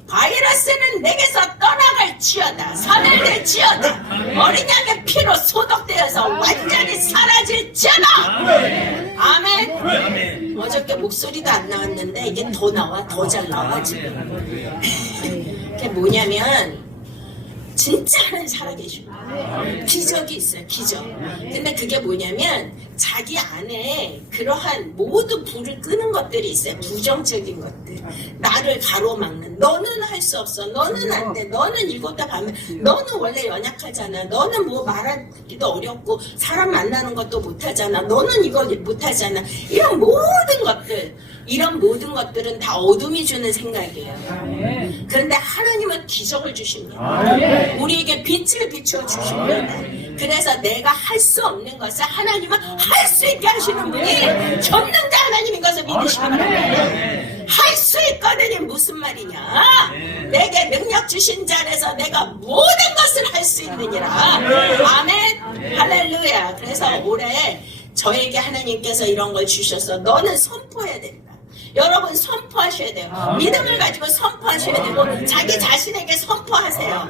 바이러스는 내게서 떠나갈지어다. 사멸될지어다. 어린 양의 피로 소독되어서 완전히 사라질지어다. 아멘. 어저께 목소리도 안 나왔는데 이게 더 나와. 더 잘 나와 지금. 그게 뭐냐면 진짜 하나님 살아계시고 기적이 있어요. 기적. 근데 그게 뭐냐면 자기 안에 그러한 모든 불을 끄는 것들이 있어요. 부정적인 것들. 나를 가로막는. 너는 할 수 없어. 너는 안 돼. 너는 이것도 가면. 너는 원래 연약하잖아. 너는 뭐 말하기도 어렵고 사람 만나는 것도 못하잖아. 너는 이거 못하잖아. 이런 모든 것들. 이런 모든 것들은 다 어둠이 주는 생각이에요. 그런데 하나님은 기적을 주십니다. 우리에게 빛을 비추어 주십니다. 그래서 내가 할 수 없는 것을 하나님은 할 수 있게 하시는 분이 전능자 하나님인 것을 믿으시기 바랍니다. 할 수 있거든요. 무슨 말이냐? 내게 능력 주신 자 안에서 내가 모든 것을 할 수 있느니라. 아멘. 할렐루야. 그래서 올해 저에게 하나님께서 이런 걸 주셔서 너는 선포해야 된다. 여러분 선포하셔야 돼요. 믿음을 가지고 선포하셔야 되고 자기 자신에게 선포하세요.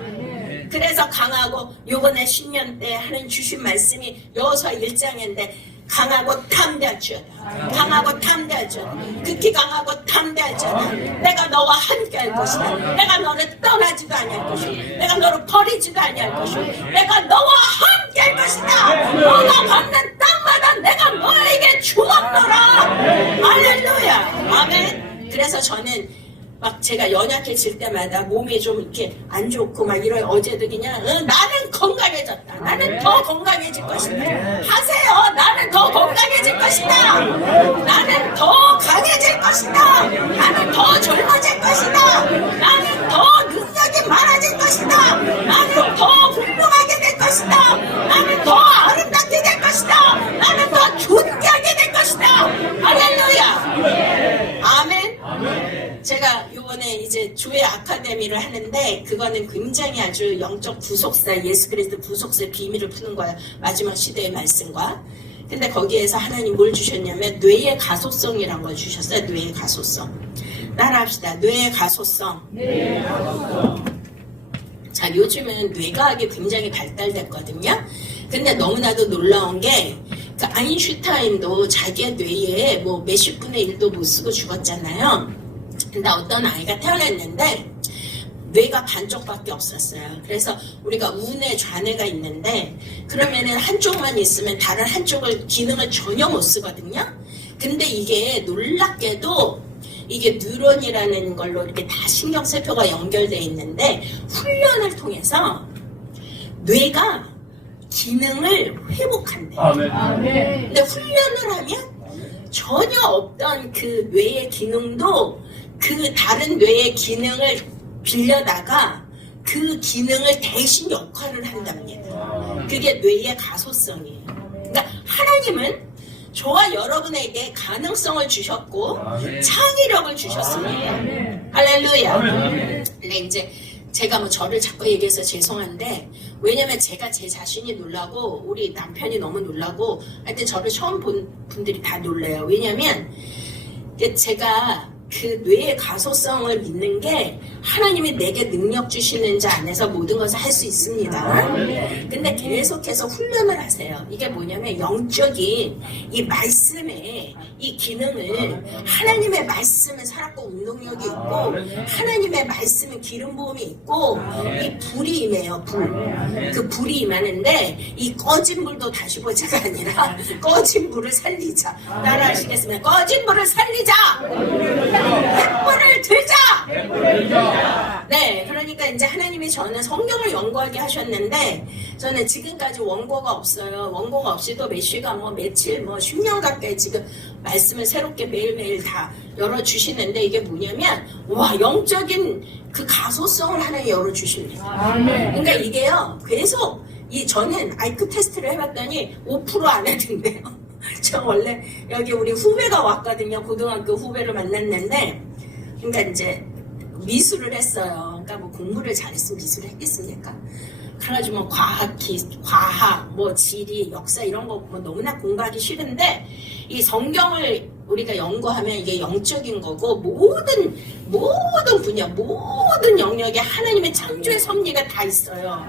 그래서 강하고 요번에 신년 때 하나님 주신 말씀이 여호수아 1장인데 강하고 담대할지어다. 강하고 담대할지어다. 극히 강하고 담대할지어다. 내가 너와 함께 할 것이다. 내가 너를 떠나지도 아니할 것이다. 내가 너를 버리지도 아니할 것이다. 내가 너와 함께 할 것이다. 너가 밟는 땅마다 내가 너에게 주었노라. 할렐루야. 아멘. 그래서 저는 막 제가 연약해질 때마다 몸이 좀 이렇게 안 좋고 막 이런 어제도 그냥 나는 건강해졌다. 나는 더 건강해질 것이다. 하세요. 나는 더 건강해질 것이다. 나는 더 강해질 것이다. 나는 더 젊어질 것이다. 나는 더 능력이 많아질 것이다. 나는 더 훌륭하게 될 것이다. 나는 더 아름답게 될 것이다. 나는 더 존귀하게 될 것이다. 할렐루야. 아멘. 제가 요번에 이제 주의 아카데미를 하는데 그거는 굉장히 아주 영적 구속사, 예수 그리스도 구속사의 비밀을 푸는 거예요. 마지막 시대의 말씀과. 근데 거기에서 하나님 뭘 주셨냐면 뇌의 가소성이란 걸 주셨어요. 뇌의 가소성. 따라합시다. 뇌의 가소성. 자, 요즘은 뇌과학이 굉장히 발달됐거든요. 근데 너무나도 놀라운 게 그 아인슈타인도 자기의 뇌에 뭐 몇십 분의 1도 못 쓰고 죽었잖아요. 근데 어떤 아이가 태어났는데 뇌가 반쪽밖에 없었어요. 그래서 우리가 우뇌, 좌뇌가 있는데 그러면은 한쪽만 있으면 다른 한쪽을 기능을 전혀 못 쓰거든요. 근데 이게 놀랍게도 이게 뉴런이라는 걸로 이렇게 다 신경세포가 연결되어 있는데 훈련을 통해서 뇌가 기능을 회복한대요. 근데 훈련을 하면 전혀 없던 그 뇌의 기능도 그 다른 뇌의 기능을 빌려다가 그 기능을 대신 역할을 한답니다. 그게 뇌의 가소성이에요. 그러니까 하나님은 저와 여러분에게 가능성을 주셨고 창의력을 주셨습니다. 할렐루야. 근데 이제 제가 뭐 저를 자꾸 얘기해서 죄송한데 왜냐면 제가 제 자신이 놀라고 우리 남편이 너무 놀라고 하여튼 저를 처음 본 분들이 다 놀래요. 왜냐면 제가 그 뇌의 가소성을 믿는 게 하나님이 내게 능력 주시는 자 안에서 모든 것을 할 수 있습니다. 근데 계속해서 훈련을 하세요. 이게 뭐냐면 영적인 이 말씀의 이 기능을 하나님의 말씀은 살았고 운동력이 있고 하나님의 말씀은 기름 부음이 있고 이 불이 임해요. 그 불이 임하는데 이 꺼진 불도 다시 보자가 아니라 꺼진 불을 살리자. 따라 하시겠습니다. 꺼진 불을 살리자. 횃불을 들자. 네, 그러니까 이제 하나님이 저는 성경을 연구하게 하셨는데 저는 지금까지 원고가 없어요. 원고가 없이 또 몇 시간 뭐 며칠 뭐 10년 가까이 지금 말씀을 새롭게 매일매일 다 열어주시는데 이게 뭐냐면 와 영적인 그 가소성을 하나님 열어주십니다. 그러니까 이게요 계속 저는 아이큐 테스트를 해봤더니 5% 안 했는데요. 저 원래 여기 우리 후배가 왔거든요. 고등학교 후배를 만났는데 그러니까 이제 미술을 했어요. 그러니까 뭐 공부를 잘했으면 미술을 했겠습니까? 그래가지고 뭐 과학, 뭐 지리, 역사 이런 거 뭐 너무나 공부하기 싫은데 이 성경을 우리가 연구하면 이게 영적인 거고 모든 분야, 모든 영역에 하나님의 창조의 섭리가 다 있어요.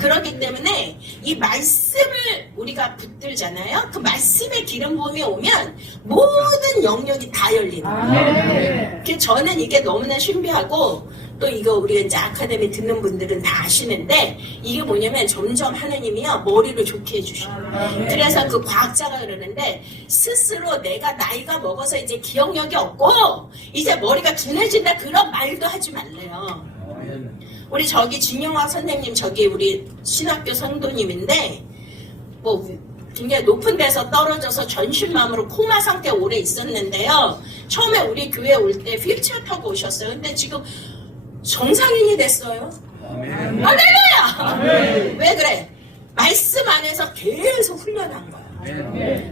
그렇기 때문에 이 말씀을 우리가 붙들잖아요. 그 말씀의 기름 부음이 오면 모든 영역이 다 열리는 거예요. 그래서 저는 이게 너무나 신비하고 또 이거 우리가 이제 아카데미 듣는 분들은 다 아시는데 이게 뭐냐면 점점 하나님이요 머리를 좋게 해주셔요. 그래서 그 과학자가 그러는데 스스로 내가 나이가 먹어서 이제 기억력이 없고 이제 머리가 둔해진다 그런 말도 하지 말래요. 우리 저기 진영학 선생님 저기 우리 신학교 성도님인데 뭐 굉장히 높은 데서 떨어져서 전신맘으로 코마 상태에 오래 있었는데요. 처음에 우리 교회 올 때 휠체어 타고 오셨어요. 근데 지금 정상인이 됐어요. 할렐루야! 왜 그래? 말씀 안에서 계속 훈련한 거야.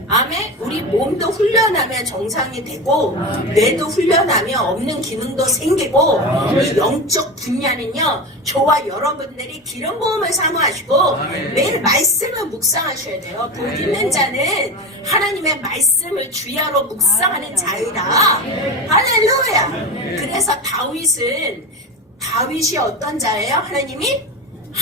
아멘. 우리 몸도 훈련하면 정상이 되고 뇌도 훈련하면 없는 기능도 생기고 이 영적 분야는요 저와 여러분들이 기름 부음을 사모하시고 매일 말씀을 묵상하셔야 돼요. 복 있는 자는 하나님의 말씀을 주야로 묵상하는 자유라. 할렐루야. 그래서 다윗이 어떤 자예요?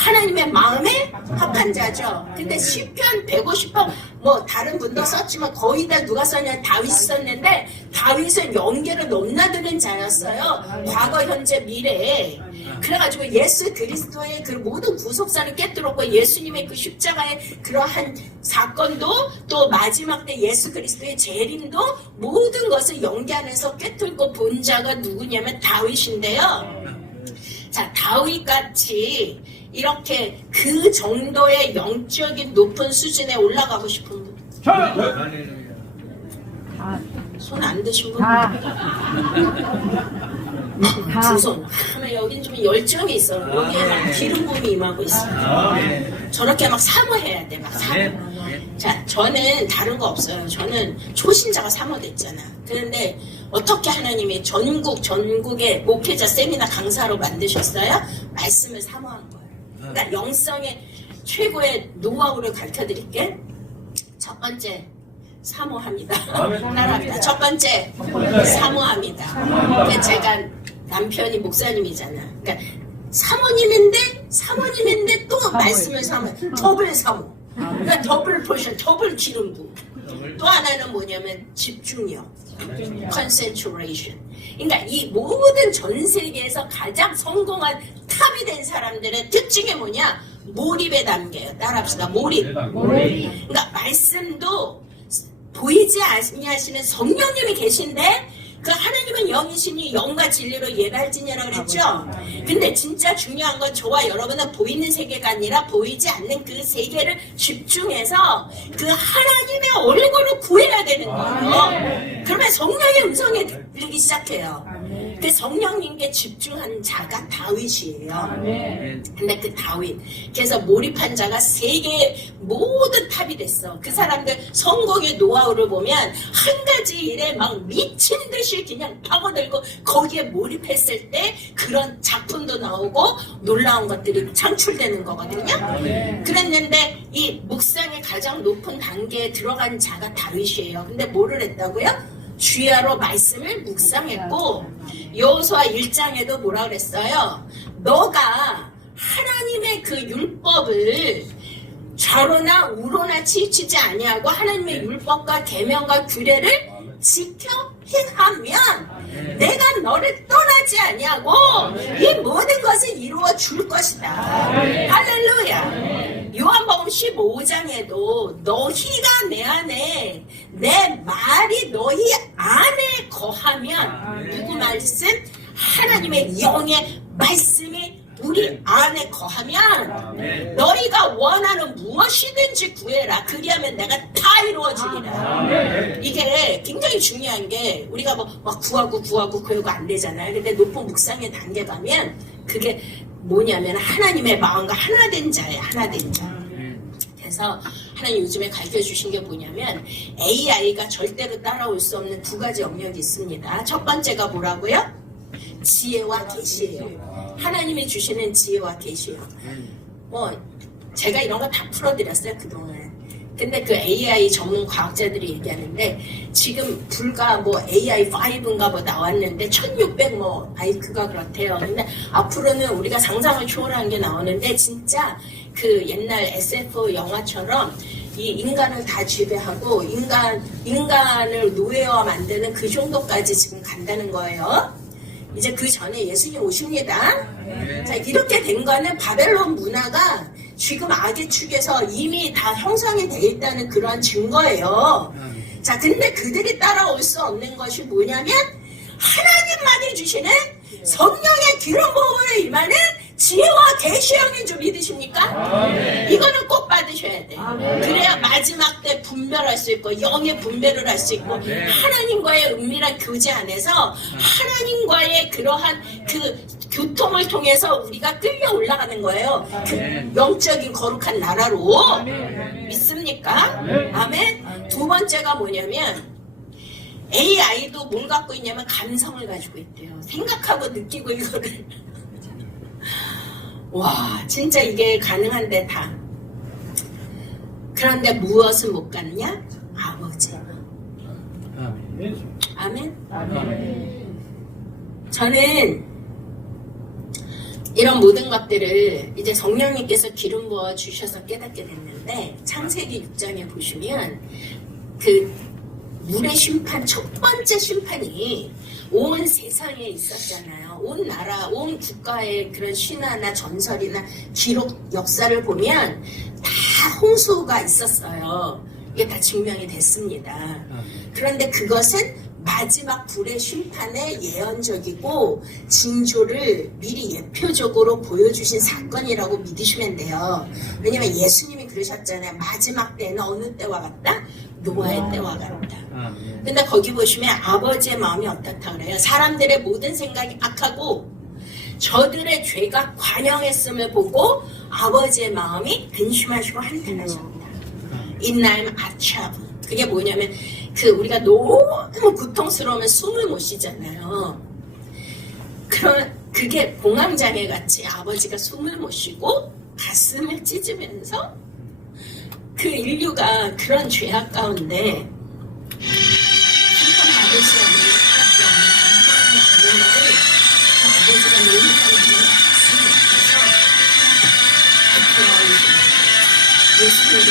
하나님의 마음에 합한 자죠. 근데 시편 150편 뭐 다른 분도 썼지만 거의 다 누가 썼냐 다윗이 썼는데 다윗은 영계를 넘나드는 자였어요. 과거 현재 미래에. 그래가지고 예수 그리스도의 그 모든 구속사를 깨뜨렸고 예수님의 그 십자가의 그러한 사건도 또 마지막 때 예수 그리스도의 재림도 모든 것을 연기하면서 깨뜨리고 본 자가 누구냐면 다윗인데요. 자, 다윗같이 이렇게 그 정도의 영적인 높은 수준에 올라가고 싶은 분? 손 안 드신 분? 두 손. 하면 여긴 좀 열정이 있어. 여기에 막 기름 부음이 임하고 있어. 저렇게 막 사모해야 돼. 막 사모. 자, 저는 다른 거 없어요. 저는 초신자가 사모됐잖아. 그런데 어떻게 하나님이 전국의 목회자 세미나 강사로 만드셨어요? 말씀을 사모한 거예요. 그러니까 영성의 최고의 노하우를 가르쳐 드릴게. 첫 번째, 사모합니다. 따라합니다. 첫 번째, 사모합니다. 그러니까 제가 남편이 목사님이잖아. 그러니까 사모님인데 또 말씀을 사모해. 더블 사모. 그러니까 더블 포션, 더블 기름 부음. 또 하나는 뭐냐면 집중력, concentration. 그러니까 이 모든 전 세계에서 가장 성공한 탑이 된 사람들의 특징이 뭐냐? 몰입에 담겨요. 따라합시다. 몰입. 그러니까 말씀도 보이지 아니하시는 성령님이 계신데 그 하나님은 영이시니 영과 진리로 예발지니라 그랬죠. 근데 진짜 중요한 건 저와 여러분은 보이는 세계가 아니라 보이지 않는 그 세계를 집중해서 그 하나님의 얼굴을 구해야 되는 거예요. 그러면 성령의 음성이 들리기 시작해요. 그 성령님께 집중한 자가 다윗이에요. 근데 그 다윗, 그래서 몰입한 자가 세계의 모든 탑이 됐어. 그 사람들 성공의 노하우를 보면 한 가지 일에 막 미친 듯이 그냥 파고들고 거기에 몰입했을 때 그런 작품도 나오고 놀라운 것들이 창출되는 거거든요. 그랬는데 이 묵상의 가장 높은 단계에 들어간 자가 다윗이에요. 근데 뭐를 했다고요? 주야로 말씀을 묵상했고 여호수아 1장에도 뭐라 그랬어요? 너가 하나님의 그 율법을 좌로나 우로나 치우치지 아니하고 하나님의 율법과 계명과 규례를 지켜 행하면 내가 너를 떠나지 아니하고 이 모든 것을 이루어 줄 것이다. 할렐루야. 요한복음 15장에도 너희가 내 안에 내 말이 너희 안에 거하면 누구 말씀? 하나님의 영의 말씀이 우리 안에 거하면 너희가 원하는 무엇이든지 구해라. 그리하면 내가 다 이루어지리라. 이게 굉장히 중요한 게 우리가 뭐 막 구하고 그러고 안 되잖아요. 근데 높은 묵상의 단계 가면 그게 뭐냐면 하나님의 마음과 하나 된 자예요. 하나 된 자. 그래서 하나님 요즘에 가르쳐 주신 게 뭐냐면 AI가 절대로 따라올 수 없는 두 가지 영역이 있습니다. 첫 번째가 뭐라고요? 지혜와 계시예요. 하나님이 주시는 지혜와 계시예요. 뭐 제가 이런 거 다 풀어드렸어요 그동안. 근데 그 AI 전문 과학자들이 얘기하는데 지금 불과 뭐 AI5인가 뭐 나왔는데 1600 뭐 마이크가 그렇대요. 근데 앞으로는 우리가 상상을 초월한 게 나오는데 진짜 그 옛날 SF 영화처럼 이 인간을 다 지배하고 인간을 노예화 만드는 그 정도까지 지금 간다는 거예요. 이제 그 전에 예수님 오십니다. 자, 이렇게 된 거는 바벨론 문화가 지금 악의 축에서 이미 다 형성이 돼 있다는 그런 증거예요. 자, 근데 그들이 따라올 수 없는 것이 뭐냐면 하나님만이 주시는 성령의 기름 부음으로 임하는 지혜와 계시 영인 줄 믿으십니까? 이거는 꼭 받으셔야 돼. 그래야 마지막 때 분별할 수 있고 영의 분별을 할 수 있고 하나님과의 은밀한 교제 안에서 하나님과의 그러한 그 교통을 통해서 우리가 끌려 올라가는 거예요. 그 영적인 거룩한 나라로. 믿습니까? 아멘. 두 번째가 뭐냐면 AI도 뭘 갖고 있냐면 감성을 가지고 있대요. 생각하고 느끼고 이거를 와, 진짜 이게 가능한데 다. 그런데 무엇은 못 갖냐? 아버지. 아멘. 저는 이런 모든 것들을 이제 성령님께서 기름 부어 주셔서 깨닫게 됐는데, 창세기 6장에 보시면 그 물의 심판, 첫 번째 심판이 온 세상에 있었잖아요. 온 나라, 온 국가의 그런 신화나 전설이나 기록, 역사를 보면 다 홍수가 있었어요. 이게 다 증명이 됐습니다. 그런데 그것은 마지막 불의 심판의 예언적이고 징조를 미리 예표적으로 보여주신 사건이라고 믿으시면 돼요. 왜냐면 예수님이 그러셨잖아요. 마지막 때는 어느 때와 같다? 노아의 때와 같다. 근데 거기 보시면 아버지의 마음이 어떻다 그래요? 사람들의 모든 생각이 악하고 저들의 죄가 관영했음을 보고 아버지의 마음이 근심하시고 한탄하셨다. 인나임 아차브. 그게 뭐냐면 우리가 너무 고통스러우면 숨을 못 쉬잖아요. 그게 공황장애 같이 아버지가 숨을 못 쉬고 가슴을 찢으면서 그 인류가 그런 죄악 가운데 심판받을 수 없는 수밖에 없는 그런 아버지가 너무 가슴을 아파서 예수님이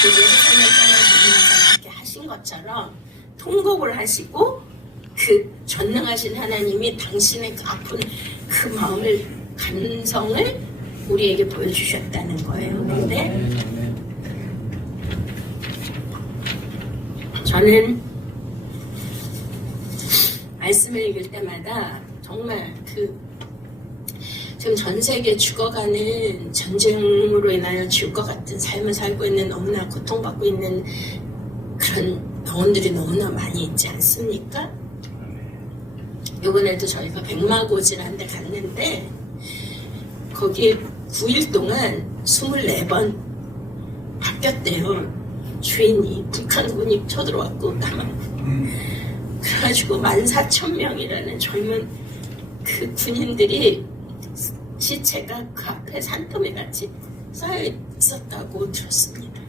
그 예루살렘 떠나시면서 그렇게 하신 것처럼 통곡을 하시고 그 전능하신 하나님이 당신의 그 아픈 그 마음을, 감성을 우리에게 보여주셨다는 거예요. 근데 저는 말씀을 읽을 때마다 정말 지금 전 세계 죽어가는, 전쟁으로 인하여 죽을 것 같은 삶을 살고 있는, 너무나 고통받고 있는 그런 영혼들이 너무나 많이 있지 않습니까? 이번에도 저희가 백마고지라는 데 갔는데 거기에 9일 동안 24번 바뀌었대요. 주인이, 북한군이 쳐들어왔고 그래가지고 14,000명이라는 젊은 그 군인들이 시체가 그 앞에 산더미 같이 쌓여 있었다고 들었습니다.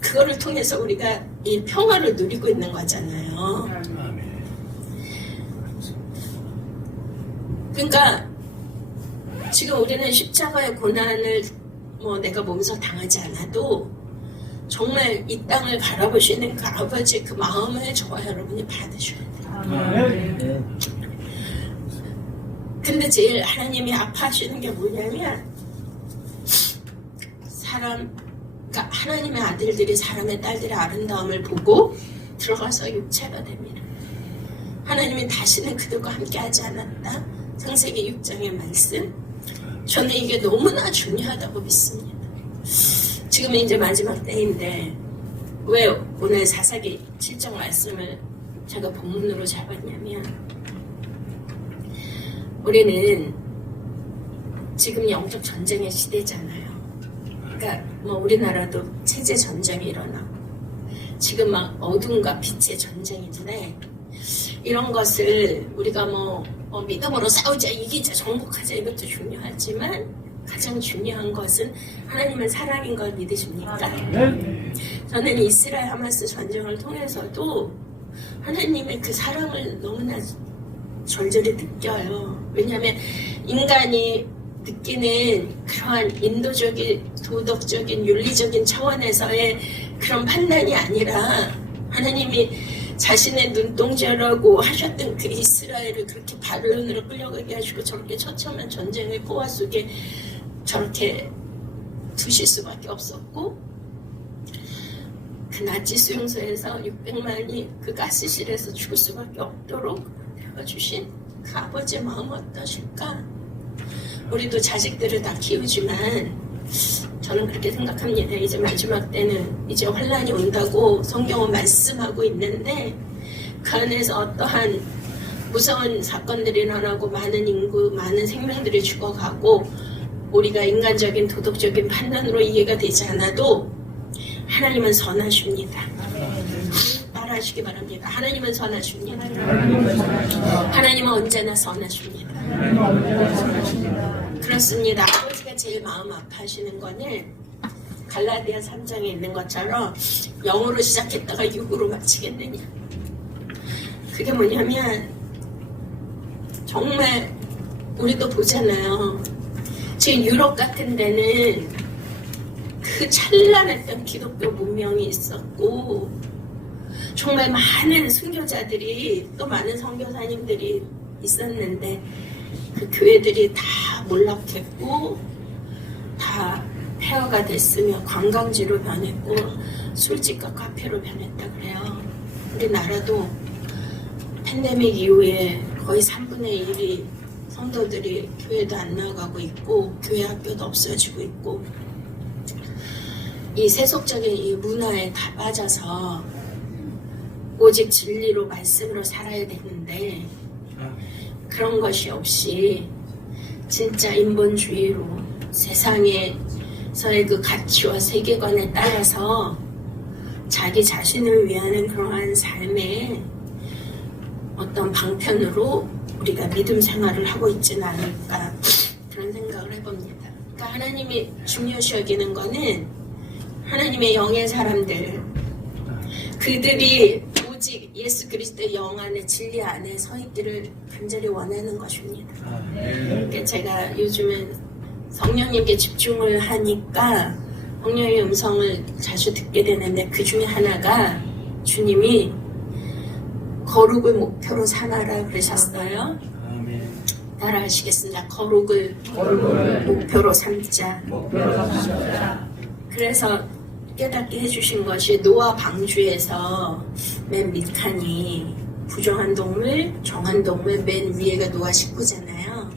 그거를 통해서 우리가 이 평화를 누리고 있는 거잖아요. 그러니까 지금 우리는 십자가의 고난을 내가 몸소 당하지 않아도 정말 이 땅을 바라보시는 그 아버지의 그 마음을 저와 여러분이 받으셔야 돼요. 근데 제일 하나님이 아파하시는 게 뭐냐면 그러니까 하나님의 아들들이 사람의 딸들의 아름다움을 보고 들어가서 육체가 됩니다. 하나님이 다시는 그들과 함께 하지 않았다. 창세기 6장의 말씀. 저는 이게 너무나 중요하다고 믿습니다. 지금은 이제 마지막 때인데 왜 오늘 사사기 7장 말씀을 제가 본문으로 잡았냐면, 우리는 지금 영적 전쟁의 시대잖아요. 그러니까 우리나라도 체제 전쟁이 일어나고 지금 막 어둠과 빛의 전쟁인데, 이런 것을 우리가 믿음으로 싸우자, 이기자, 정복하자, 이것도 중요하지만 가장 중요한 것은 하나님은 사랑인 걸 믿으십니까? 저는 이스라엘 하마스 전쟁을 통해서도 하나님의 그 사랑을 너무나 절절히 느껴요. 왜냐하면 인간이 느끼는 그러한 인도적인, 도덕적인, 윤리적인 차원에서의 그런 판단이 아니라 하나님이 자신의 눈동자라고 하셨던 그 이스라엘을 그렇게 바벨론으로 끌려가게 하시고 저렇게 처참한 전쟁의 포화 속에 저렇게 두실 수밖에 없었고, 그 나치 수용소에서 600만이 그 가스실에서 죽을 수밖에 없도록 되어주신 그 아버지의 마음은 어떠실까? 우리도 자식들을 다 키우지만 저는 그렇게 생각합니다. 이제 마지막 때는 이제 환란이 온다고 성경은 말씀하고 있는데, 그 안에서 어떠한 무서운 사건들이 일어나고 많은 인구, 많은 생명들이 죽어가고 우리가 인간적인 도덕적인 판단으로 이해가 되지 않아도 하나님은 선하십니다. 따라하시기 바랍니다. 하나님은 선하십니다. 하나님은 언제나 선하십니다. 그렇습니다. 아버지가 제일 마음 아파하시는 거는 갈라디아 3장에 있는 것처럼 영으로 시작했다가 육으로 마치겠느냐. 그게 뭐냐면 정말 우리도 보잖아요. 지금 유럽 같은 데는 그 찬란했던 기독교 문명이 있었고 정말 많은 순교자들이 또 많은 선교사님들이 있었는데 그 교회들이 다 몰락했고 다 폐허가 됐으며 관광지로 변했고 술집과 카페로 변했다 그래요. 우리나라도 팬데믹 이후에 거의 3분의 1이 성도들이 교회도 안 나가고 있고 교회 학교도 없어지고 있고 이 세속적인 이 문화에 다 빠져서 오직 진리로 말씀으로 살아야 되는데 그런 것이 없이 진짜 인본주의로 세상에서의 그 가치와 세계관에 따라서 자기 자신을 위하는 그러한 삶의 어떤 방편으로 우리가 믿음 생활을 하고 있지는 않을까 그런 생각을 해봅니다. 그러니까 하나님이 중요시 여기는 거는 하나님의 영의 사람들 그들이 오직 예수 그리스도의 영 안에 진리 안에 서 있기를 간절히 원하는 것입니다. 그러니까 제가 요즘은 성령님께 집중을 하니까 성령의 음성을 자주 듣게 되는데 그 중에 하나가 주님이 거룩을 목표로 삼아라 그러셨어요. 따라 하시겠습니다. 거룩을 목표로 삼자. 그래서 깨닫게 해주신 것이 노아 방주에서 맨 밑칸이 부정한 동물, 정한 동물, 맨 위에가 노아 식구잖아요.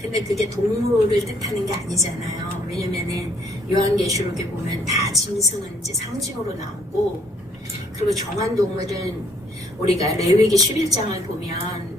근데 그게 동물을 뜻하는 게 아니잖아요. 왜냐면은 요한계시록에 보면 다 짐승은 이제 상징으로 나오고 그리고 정한 동물은 우리가 레위기 11장을 보면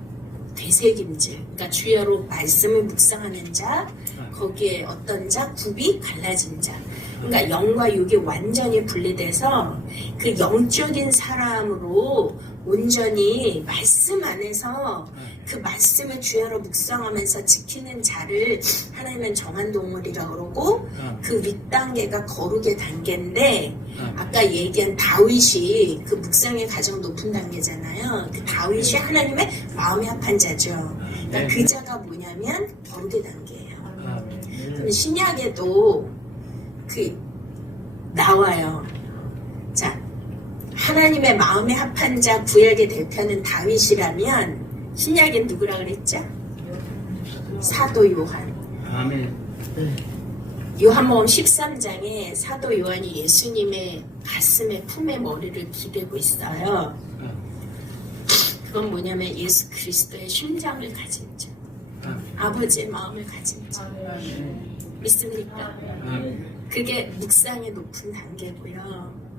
되새김질, 그러니까 주여로 말씀을 묵상하는 자, 거기에 어떤 자, 굽이 갈라진 자. 그러니까 영과 육이 완전히 분리돼서 그 영적인 사람으로 온전히 말씀 안에서 그 말씀을 주야로 묵상하면서 지키는 자를 하나님은 정한 동물이라고 그러고 그 윗단계가 거룩의 단계인데 아까 얘기한 다윗이 그 묵상의 가장 높은 단계잖아요. 그 다윗이 하나님의 마음에 합한 자죠. 그러니까 그 자가 뭐냐면 거룩의 단계예요. 그럼 신약에도 그 나와요. 자, 하나님의 마음에 합한 자 구약의 대표는 다윗이라면 신약엔 누구라 그랬죠? 사도 요한. 아멘. 요한복음 13장에 사도 요한이 예수님의 가슴에 품에 머리를 기대고 있어요. 그건 뭐냐면 예수 그리스도의 심장을 가진 자, 아버지의 마음을 가진 자. 믿습니까? 그게 묵상의 높은 단계고요.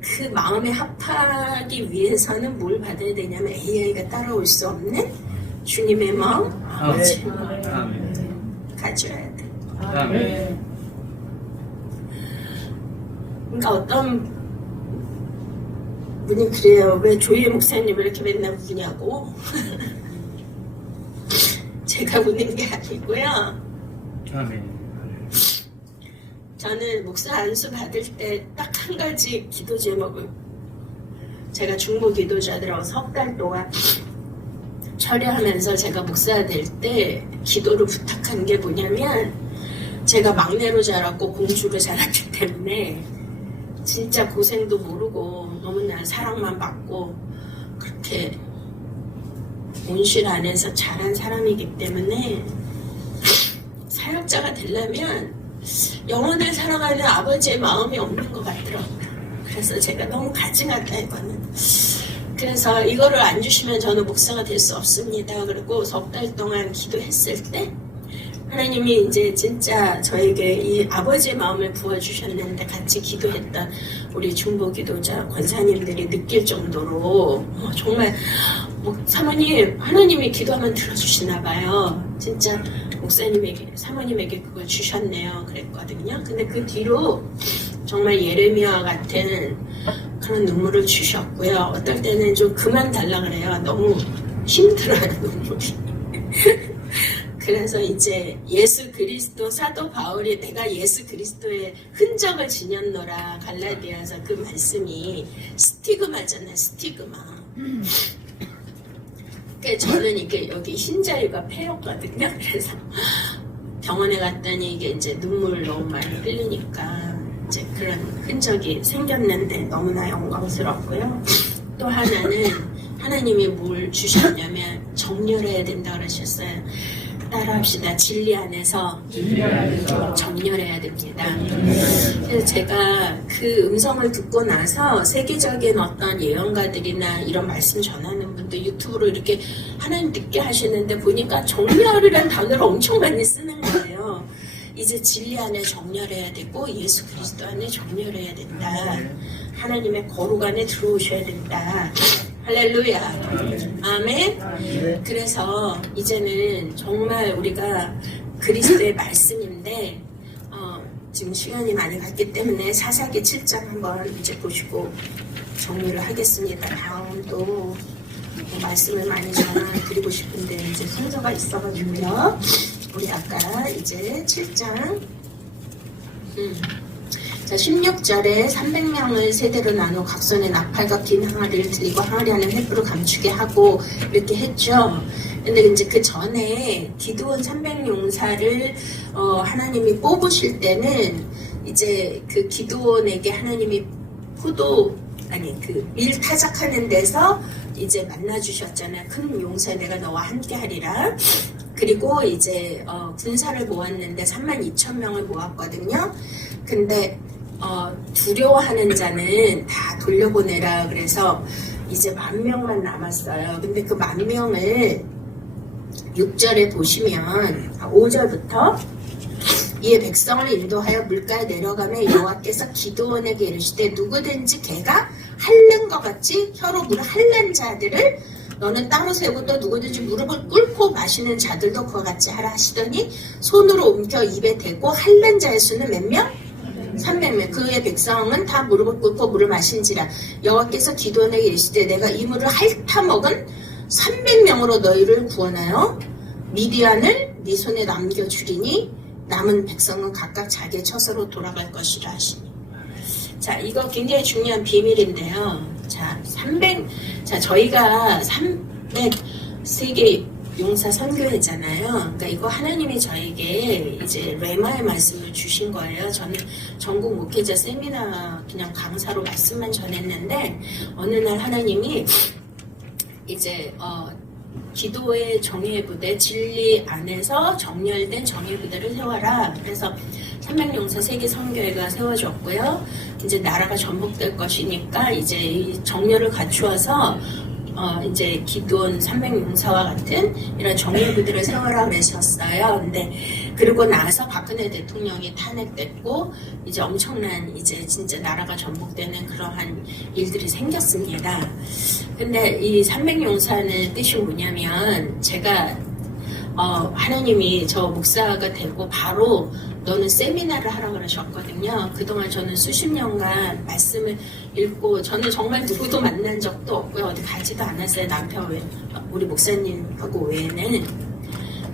그 마음에 합하기 위해서는 뭘 받아야 되냐면 AI가 따라올 수 없는 주님의 마음, 아버지의 마음 가져야 돼. 그러니까 어떤 분이 그래요. 왜 조혜 목사님을 이렇게 맨날 우냐고. 제가 우는 게 아니고요. 저는 목사 안수 받을 때 딱 한 가지 기도 제목을 제가 중보 기도자들하고 석 달 동안 철회하면서 제가 목사 될 때 기도를 부탁한 게 뭐냐면 제가 막내로 자랐고 공주로 자랐기 때문에 진짜 고생도 모르고 너무나 사랑만 받고 그렇게 온실 안에서 자란 사람이기 때문에 사역자가 되려면 영혼을 사랑하는 아버지의 마음이 없는 것 같더라고요. 그래서 제가 너무 가증하다 이거는. 그래서 이거를 안 주시면 저는 목사가 될 수 없습니다. 그리고 석 달 동안 기도했을 때 하나님이 이제 진짜 저에게 이 아버지의 마음을 부어주셨는데 같이 기도했던 우리 중보 기도자 권사님들이 느낄 정도로 정말 사모님 하나님이 기도하면 들어주시나 봐요. 진짜 목사님에게 사모님에게 그걸 주셨네요 그랬거든요. 근데 그 뒤로 정말 예레미야 같은 그런 눈물을 주셨고요. 어떨 때는 좀 그만 달라 그래요. 너무 힘들어요 눈물이. 그래서 이제 예수 그리스도 사도 바울이 내가 예수 그리스도의 흔적을 지녔노라 갈라디아서 그 말씀이 스티그마잖아요. 스티그마. 저는 이게 여기 흰자위가 폐였거든요. 그래서 병원에 갔더니 이게 이제 눈물 너무 많이 흘리니까 이제 그런 흔적이 생겼는데 너무나 영광스럽고요. 또 하나는 하나님이 뭘 주셨냐면 정렬해야 된다 그러셨어요. 따라합시다. 진리 안에서 정렬해야 됩니다. 그래서 제가 그 음성을 듣고 나서 세계적인 어떤 예언가들이나 이런 말씀 전하는 분들 유튜브로 이렇게 하나님 듣게 하시는데 보니까 정렬이라는 단어를 엄청 많이 쓰는 거예요. 이제 진리 안에 정렬해야 되고 예수 그리스도 안에 정렬해야 된다. 하나님의 거룩 안에 들어오셔야 된다. 할렐루야. 아멘. 그래서 이제는 정말 우리가 그리스도의 말씀인데 지금 시간이 많이 갔기 때문에 사사기 7장 한번 이제 보시고 정리를 하겠습니다. 다음 또 말씀을 많이 전해드리고 싶은데 이제 순서가 있어가지고요. 우리 아까 이제 7장 자 16절에 300명을 세대로 나누어 각손에 나팔과 긴 항아리를 들이고 항아리 안에 횃불을 감추게 하고 이렇게 했죠. 근데 이제 그 전에 기드온 300용사를 하나님이 뽑으실 때는 이제 그 기드온에게 하나님이 밀 타작하는 데서 이제 만나 주셨잖아요. 큰 용사 내가 너와 함께 하리라. 그리고 이제 군사를 모았는데 32,000명을 모았거든요. 근데 두려워하는 자는 다 돌려보내라 그래서 이제 10,000명만 남았어요. 근데 그 10,000명을 6절에 보시면 5절부터 이에 백성을 인도하여 물가에 내려가며 여호와께서 기드온에게 이르시되 누구든지 개가 핥는 것 같이 혀로 물을 핥는 자들을 너는 따로 세우고 또 누구든지 무릎을 꿇고 마시는 자들도 그와 같이 하라 하시더니 손으로 옮겨 입에 대고 핥는 자의 수는 몇 명? 300명. 그의 백성은 다 무릎을 꿇고 물을 마신지라. 여호와께서 기드온에게 이르시되 내가 이 물을 핥아 먹은 300명으로 너희를 구원하여 미디안을 네 손에 남겨주리니 남은 백성은 각각 자기의 처소로 돌아갈 것이라 하시니. 자, 이거 굉장히 중요한 비밀인데요. 자, 저희가 300세계 용사 선교회잖아요. 그러니까 이거 하나님이 저에게 이제 레마의 말씀을 주신 거예요. 저는 전국 목회자 세미나 그냥 강사로 말씀만 전했는데 어느 날 하나님이 이제 기도의 정예부대 진리 안에서 정렬된 정예부대를 세워라. 그래서 300용사 세계 선교회가 세워졌고요. 이제 나라가 전복될 것이니까 이제 이 정렬을 갖추어서 이제 기드온 300용사와 같은 이런 정예부대를 세워라 하셨어요. 근데 그러고 나서 박근혜 대통령이 탄핵됐고 이제 엄청난 이제 진짜 나라가 전복되는 그러한 일들이 생겼습니다. 근데 이 300용사는 뜻이 뭐냐면 제가 하나님이 저 목사가 되고 바로 너는 세미나를 하라 그러셨거든요. 그동안 저는 수십 년간 말씀을 읽고 저는 정말 누구도 만난 적도 없고요. 어디 가지도 않았어요. 남편 외 우리 목사님하고 외에는.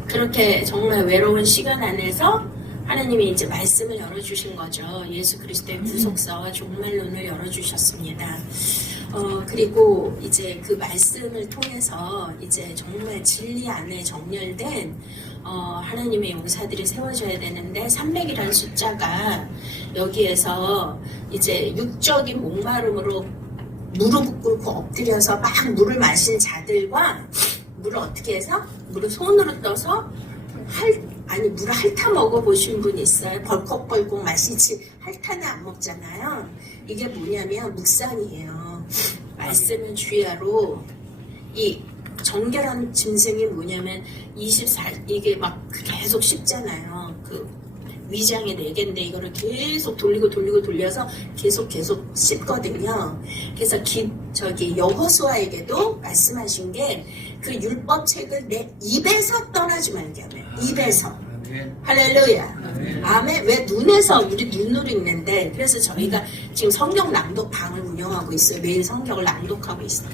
그렇게 정말 외로운 시간 안에서 하나님이 이제 말씀을 열어주신 거죠. 예수 그리스도의 구속사와 종말론을 열어주셨습니다. 그리고 이제 그 말씀을 통해서 이제 정말 진리 안에 정렬된 하나님의 용사들이 세워져야 되는데 300이라는 숫자가 여기에서 이제 육적인 목마름으로 무릎 꿇고 엎드려서 막 물을 마신 자들과 물을 어떻게 해서 물을 손으로 떠서 물을 핥아 먹어보신 분 있어요? 벌컥벌컥 마시지 핥아는 안 먹잖아요. 이게 뭐냐면 묵상이에요. 말씀은 주야로 이 정결한 짐승이 뭐냐면 이게 막 계속 씹잖아요. 그 위장이 4개인데 이거를 계속 돌려서 계속 씹거든요. 그래서 여호수아에게도 말씀하신 게 그 율법책을 내 입에서 떠나지 말게 하면 입에서. 할렐루야. 아멘. 왜 눈에서 우리 눈으로 읽는데 그래서 저희가 지금 성경 낭독방을 운영하고 있어요. 매일 성경을 낭독하고 있어요.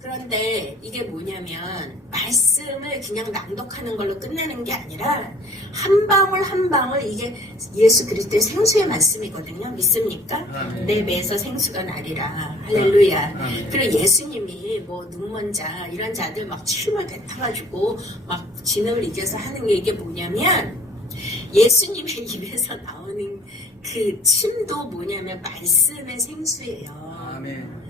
그런데 근데 이게 뭐냐면 말씀을 그냥 낭독하는 걸로 끝내는 게 아니라 한 방울 한 방울 이게 예수 그리스도의 생수의 말씀이거든요. 믿습니까? 내 배에서 생수가 나리라. 할렐루야. 그리고 예수님이 뭐 눈먼자 이런 자들 막 침을 뱉어가지고 막 진흙을 이겨서 하는 게 이게 뭐냐면 예수님의 입에서 나오는 그 침도 뭐냐면 말씀의 생수예요. 아멘.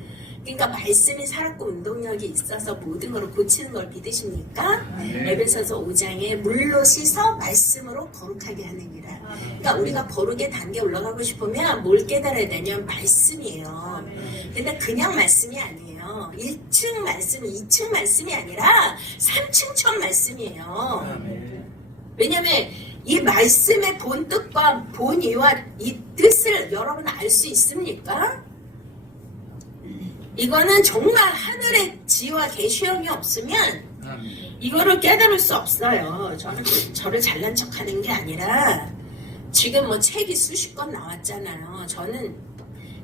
그러니까 말씀이 살았고 운동력이 있어서 모든 걸 고치는 걸 믿으십니까? 네. 에베소서 5장에 물로 씻어 말씀으로 거룩하게 하느니라. 그러니까 우리가 거룩의 단계에 올라가고 싶으면 뭘 깨달아야 되냐면 말씀이에요. 근데 그냥 말씀이 아니에요. 1층 말씀, 2층 말씀이 아니라 3층 천 말씀이에요. 아멘. 왜냐면 이 말씀의 본 뜻과 본 이유와 이 뜻을 여러분 알 수 있습니까? 이거는 정말 하늘의 지혜와 계시형이 없으면 아멘. 이거를 깨달을 수 없어요. 저를 잘난 척하는 게 아니라 지금 뭐 책이 수십 권 나왔잖아요. 저는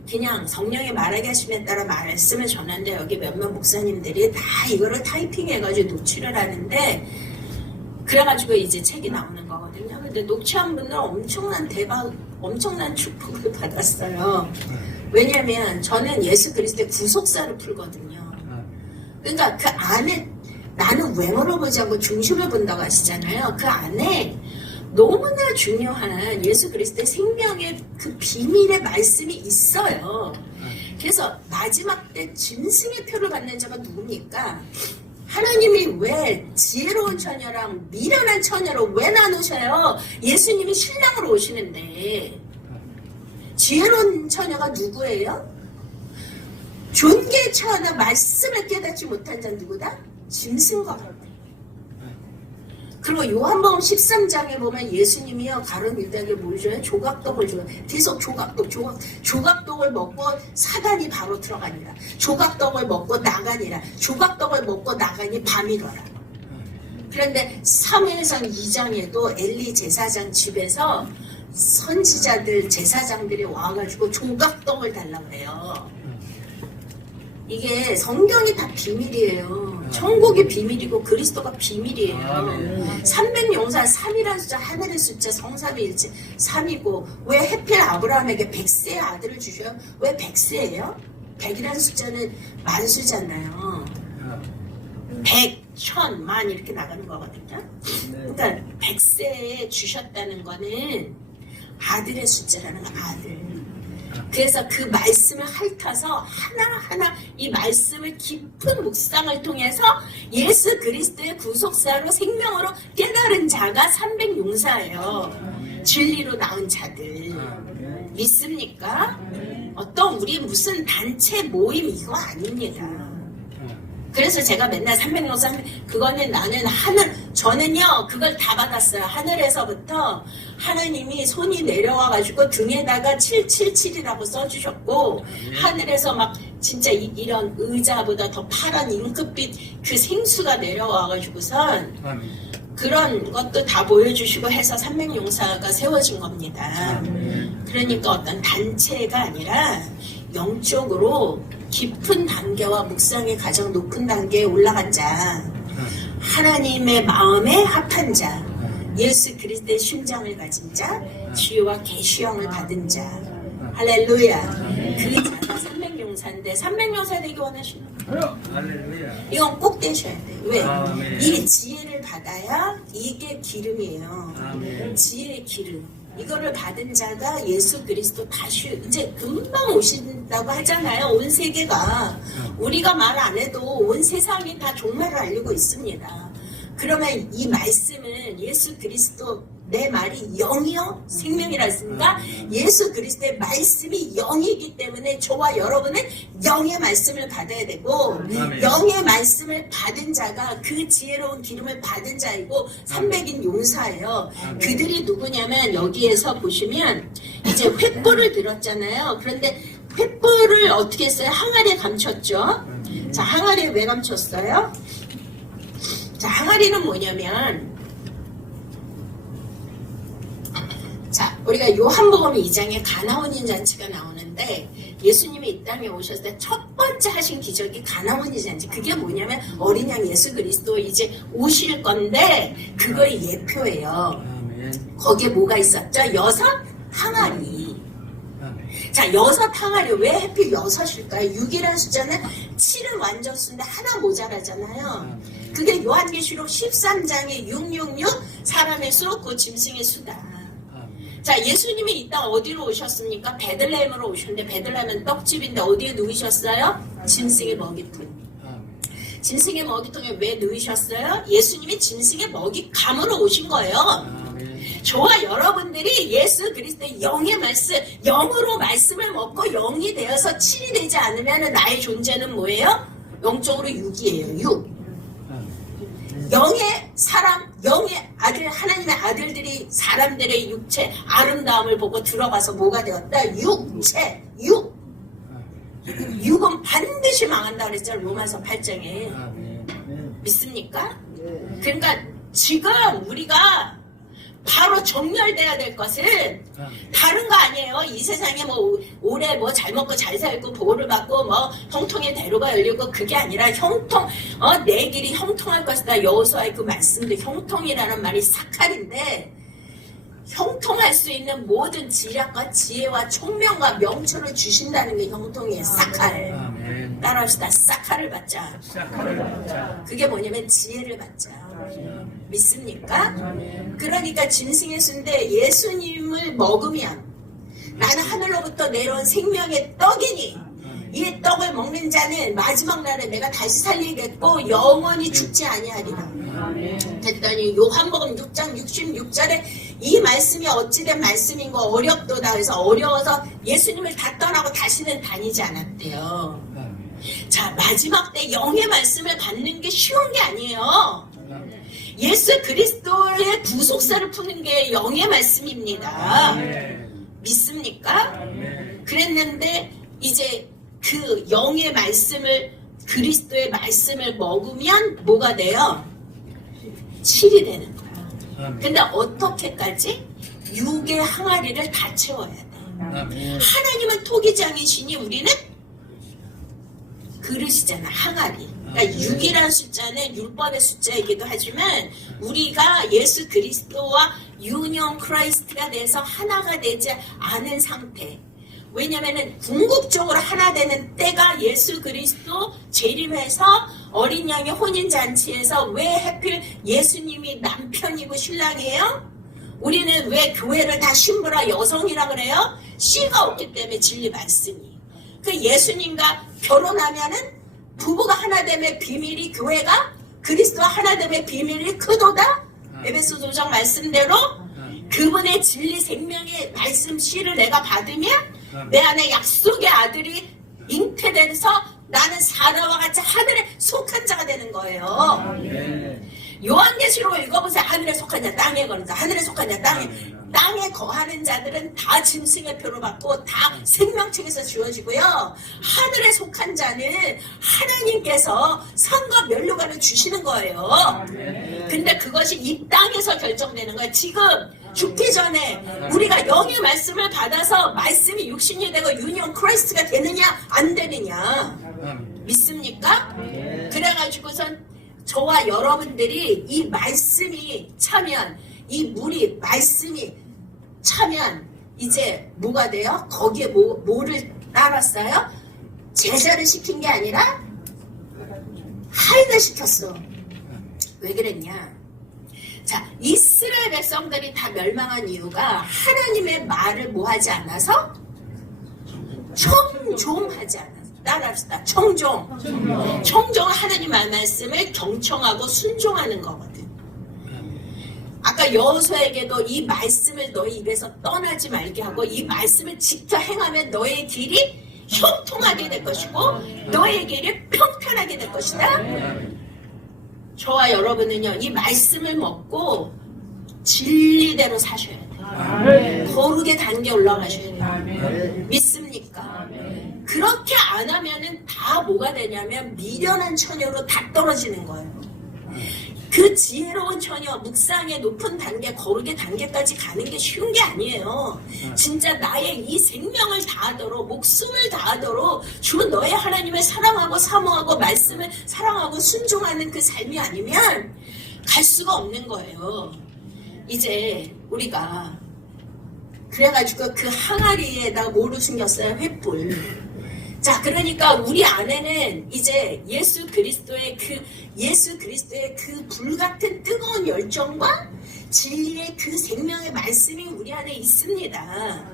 그냥 성령이 말하게 하심에 따라 말씀을 전하는데 여기 몇몇 목사님들이 다 이거를 타이핑해가지고 녹취를 하는데 그래가지고 이제 책이 나오는 거거든요. 근데 녹취한 분들은 엄청난 축복을 받았어요. 왜냐면 저는 예수 그리스도의 구속사를 풀거든요. 그러니까 그 안에 나는 외모를 보지 않고 중심을 본다고 하시잖아요. 그 안에 너무나 중요한 예수 그리스도의 생명의 그 비밀의 말씀이 있어요. 그래서 마지막 때 짐승의 표를 받는 자가 누굽니까? 하나님이 왜 지혜로운 처녀랑 미련한 처녀로 왜 나누셔요? 예수님이 신랑으로 오시는데 지혜로운 처녀가 누구예요? 존귀의 처녀 말씀을 깨닫지 못한 자는 누구다? 짐승과 같아. 그리고 요한복음 13장에 보면 예수님이요 가룟 유다에게 뭘 줘요? 조각떡을 줘요. 계속 조각떡을 먹고 사단이 바로 들어가니라. 조각떡을 먹고 나가니라. 조각떡을 먹고 나가니 밤이 이뤄라. 그런데 사무엘상 2장에도 엘리 제사장 집에서 선지자들 제사장들이 와가지고 조각떡을 달라고 해요. 이게 성경이 다 비밀이에요. 천국이 비밀이고 그리스도가 비밀이에요. 300용사 3이라는 숫자 하늘의 숫자 성삼위일체 3이고 왜 해필 아브라함에게 100세의 아들을 주셔요? 왜 100세예요? 100이라는 숫자는 만수잖아요. 100, 1000, 만 이렇게 나가는 거거든요. 그러니까 100세에 주셨다는 거는 아들의 숫자라는 거, 아들. 그래서 그 말씀을 핥아서 하나하나 이 말씀을 깊은 묵상을 통해서 예수 그리스도의 구속사로 생명으로 깨달은 자가 300용사예요. 진리로 나온 자들. 믿습니까? 어떤 우리 무슨 단체 모임 이거 아닙니다. 그래서 제가 맨날 300용사 그거는 나는 저는요 그걸 다 받았어요. 하늘에서부터 하나님이 손이 내려와가지고 등에다가 777이라고 써주셨고 하늘에서 막 진짜 이런 의자보다 더 파란 잉크빛 그 생수가 내려와가지고선 그런 것도 다 보여주시고 해서 300용사가 세워진 겁니다. 그러니까 어떤 단체가 아니라 영적으로 깊은 단계와 묵상의 가장 높은 단계에 올라간 자, 하나님의 마음에 합한 자, 예수 그리스도의 심장을 가진 자, 지혜와 계시형을 받은 자, 할렐루야. 그 자가 300용사인데 300용사 되기 원하시는 거예요? 할렐루야. 이건 꼭 되셔야 돼요. 왜? 아멘. 이 지혜를 받아야 이게 기름이에요. 아멘. 지혜의 기름. 이거를 받은 자가 예수 그리스도 다시 이제 금방 오신다고 하잖아요. 온 세계가. 우리가 말 안 해도 온 세상이 다 종말을 알리고 있습니다. 그러면 이 말씀은 예수 그리스도 내 말이 영이요 생명이라 했으니까 예수 그리스도의 말씀이 영이기 때문에 저와 여러분은 영의 말씀을 받아야 되고 영의 말씀을 받은 자가 그 지혜로운 기름을 받은 자이고 300인 용사예요. 그들이 누구냐면 여기에서 보시면 이제 횃불을 들었잖아요. 그런데 횃불을 어떻게 했어요? 항아리에 감췄죠. 자, 항아리에 왜 감췄어요? 자, 항아리는 뭐냐면 자, 우리가 요한복음 2장에 가나원인 잔치가 나오는데 예수님이 이 땅에 오셨을 때 첫 번째 하신 기적이 가나원인 잔치. 그게 뭐냐면 어린 양 예수 그리스도 이제 오실 건데 그거의 예표예요. 거기에 뭐가 있었죠? 6 항아리. 자, 6 항아리. 왜 하필 6일까요? 6이라는 숫자는 7은 완전 수인데 하나 모자라잖아요. 그게 요한계시록 13장에 666 사람의 수, 그 짐승의 수다. 자, 예수님이 이 땅 어디로 오셨습니까? 베들레헴으로 오셨는데 베들레헴은 떡집인데 어디에 누이셨어요? 짐승의 먹이통. 짐승의 먹이통에 왜 누이셨어요? 예수님이 짐승의 먹이감으로 오신 거예요. 저와 여러분들이 예수 그리스도의 영의 말씀, 영으로 말씀을 먹고 영이 되어서 7이 되지 않으면 나의 존재는 뭐예요? 영적으로 6이에요. 6. 영의 사람, 영의 아들, 하나님의 아들들이 사람들의 육체 아름다움을 보고 들어가서 뭐가 되었다? 육체, 6. 6은 반드시 망한다 그랬잖아요. 로마서 8장에. 믿습니까? 그러니까 지금 우리가 바로 정렬돼야 될 것은 다른 거 아니에요. 이 세상에 뭐 오래 뭐 잘 먹고 잘 살고 보호를 받고 뭐 형통의 대로가 열리고 그게 아니라 형통, 내 길이 형통할 것이다. 여호수아의 그 말씀도 형통이라는 말이 사칼인데 형통할 수 있는 모든 지략과 지혜와 총명과 명철을 주신다는 게 형통이에요. 사칼. 따라합시다. 사칼을 받자. 그게 뭐냐면 지혜를 받자. 믿습니까? 그러니까 짐승의 수인데 예수님을 먹으면 나는 하늘로부터 내려온 생명의 떡이니 이 떡을 먹는 자는 마지막 날에 내가 다시 살리겠고 영원히 죽지 아니하리라. 됐더니 요한복음 6장 66절에 이 말씀이 어찌된 말씀인 거 어렵도다. 그래서 어려워서 예수님을 다 떠나고 다시는 다니지 않았대요. 자, 마지막 때 영의 말씀을 받는 게 쉬운 게 아니에요. 예수 그리스도의 부속사를 푸는 게 영의 말씀입니다. 믿습니까? 그랬는데 이제 그 영의 말씀을, 그리스도의 말씀을 먹으면 뭐가 돼요? 7이 되는 거야. 근데 어떻게까지? 6의 항아리를 다 채워야 돼. 하나님은 토기장이시니 우리는 그릇이잖아. 항아리. 그러니까 6이라는 숫자는 율법의 숫자이기도 하지만 우리가 예수 그리스도와 유니온 크라이스트가 돼서 하나가 되지 않은 상태. 왜냐면은 궁극적으로 하나 되는 때가 예수 그리스도 재림해서 어린 양의 혼인잔치에서 왜 하필 예수님이 남편이고 신랑이에요? 우리는 왜 교회를 다 신부라 여성이라 그래요? 씨가 없기 때문에 진리 말씀이. 그 예수님과 결혼하면은 부부가 하나됨의 비밀이 교회가 그리스도와 하나됨의 비밀이 크도다. 에베소 5장 말씀대로 그분의 진리 생명의 말씀 씨를 내가 받으면 내 안에 약속의 아들이 잉태돼서 나는 사라와 같이 하늘에 속한 자가 되는 거예요. 요한계시록 읽어보세요. 하늘에 속한 자, 땅에 거는 자, 하늘에 속한 자, 땅에 거하는 자들은 다 짐승의 표를 받고 다 생명책에서 지워지고요. 하늘에 속한 자는 하나님께서 산과 멸류관을 주시는 거예요. 근데 그것이 이 땅에서 결정되는 거예요. 지금 죽기 전에 우리가 영의 말씀을 받아서 말씀이 육신이 되고 유니온 크라이스트가 되느냐 안 되느냐 믿습니까? 그래가지고선 저와 여러분들이 이 말씀이 차면, 이 물이 말씀이 차면 이제 뭐가 돼요? 거기에 뭐를 따랐어요? 제자를 시킨 게 아니라 하인을 시켰어. 왜 그랬냐? 자, 이스라엘 백성들이 다 멸망한 이유가 하나님의 말을 뭐하지 않아서? 청종하지 않아서. 따라합시다. 청종. 청종은 하나님 말씀을 경청하고 순종하는 거거든. 아까 여호수아에게도 이 말씀을 너희 입에서 떠나지 말게 하고 이 말씀을 지켜 행하면 너의 길이 형통하게 될 것이고 너의 길이 평탄하게 될 것이다. 저와 여러분은요, 이 말씀을 먹고 진리대로 사셔야 돼요. 거룩의 단계 올라가셔야 돼요. 믿습니까? 그렇게 안 하면은 다 뭐가 되냐면 미련한 처녀로 다 떨어지는 거예요. 그 지혜로운 처녀 묵상의 높은 단계, 거룩의 단계까지 가는 게 쉬운 게 아니에요. 진짜 나의 이 생명을 다하도록, 목숨을 다하도록 주 너의 하나님을 사랑하고 사모하고 말씀을 사랑하고 순종하는 그 삶이 아니면 갈 수가 없는 거예요. 이제 우리가 그래가지고 그 항아리에다 뭐를 숨겼어요? 횃불. 자, 그러니까 우리 안에는 이제 예수 그리스도의 그 불같은 뜨거운 열정과 진리의 그 생명의 말씀이 우리 안에 있습니다.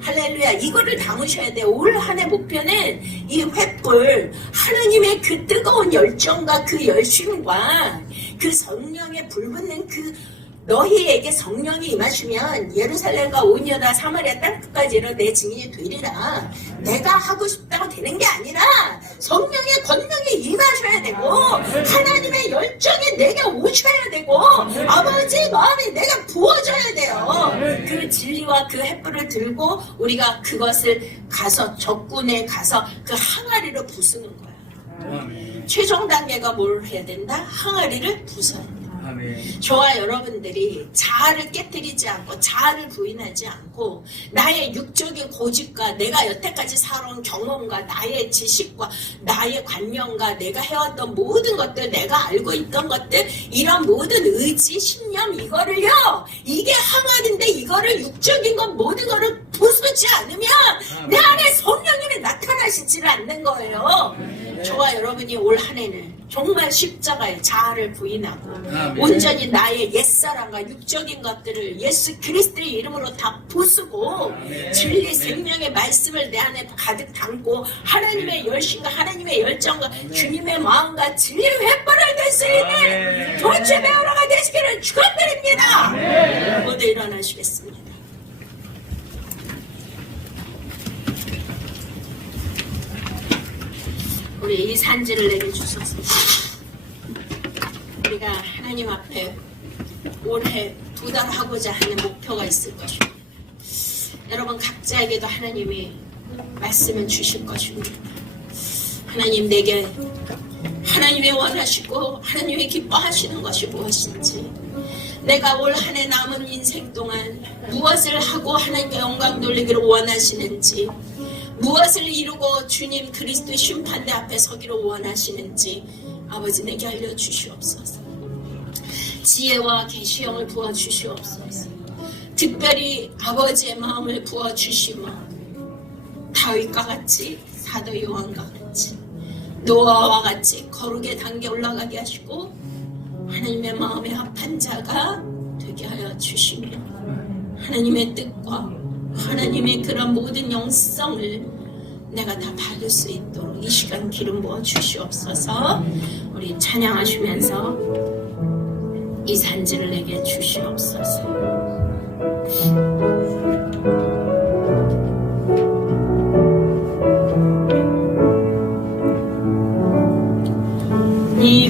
할렐루야. 이거를 담으셔야 돼요. 올 한 해 목표는 이 횃불, 하나님의 그 뜨거운 열정과 그 열심과 그 성령의 불붙는 그 너희에게 성령이 임하시면 예루살렘과 온 유다 사마리아 땅끝까지는 내 증인이 되리라. 내가 하고 싶다고 되는 게 아니라 성령의 권능이 임하셔야 되고 하나님의 열정이 내게 오셔야 되고 아버지의 마음이 내가 부어져야 돼요. 그 진리와 그 횃불을 들고 우리가 그것을 가서 적군에 가서 그 항아리를 부수는 거야. 최종 단계가 뭘 해야 된다? 항아리를 부숴야 된다. 저와 여러분들이 자아를 깨뜨리지 않고 자아를 부인하지 않고 나의 육적인 고집과 내가 여태까지 살아온 경험과 나의 지식과 나의 관념과 내가 해왔던 모든 것들, 내가 알고 있던 것들, 이런 모든 의지, 신념 이거를요, 이게 항아리인데 이거를 육적인 것 모든 거를 부수지 않으면 내 안에 성령님이 나타나시지를 않는 거예요. 저와 여러분이 올 한 해는 정말 십자가의 자아를 부인하고 온전히 나의 옛사람과 육적인 것들을 예수 그리스도의 이름으로 다 부수고 진리 생명의 말씀을 내 안에 가득 담고 하나님의 열심과 하나님의 열정과 주님의 마음과 진리의 횃불을 들 수 있는 도체 배우러가 되시기를 축원드립니다. 모두 일어나시겠습니다. 우리 이 산지를 내게 주소서. 우리가 하나님 앞에 올해 도달하고자 하는 목표가 있을 것입니다. 여러분 각자에게도 하나님이 말씀을 주실 것입니다. 하나님 내게 하나님이 원하시고 하나님이 기뻐하시는 것이 무엇인지, 내가 올 한 해 남은 인생 동안 무엇을 하고 하나님께 영광 돌리기를 원하시는지, 무엇을 이루고 주님 그리스도의 심판대 앞에 서기를 원하시는지 아버지 내게 알려주시옵소서. 지혜와 계시형을 부어주시옵소서. 특별히 아버지의 마음을 부어주시며 다윗과 같이 사도 요한과 같이 노아와 같이 거룩의 단계 올라가게 하시고 하나님의 마음에 합한 자가 되게 하여 주시며 하나님의 뜻과 하나님의 그런 모든 영성을 내가 다 받을 수 있도록 이 시간 기름 부어 주시옵소서. 우리 찬양하시면서 이 산지를 내게 주시옵소서.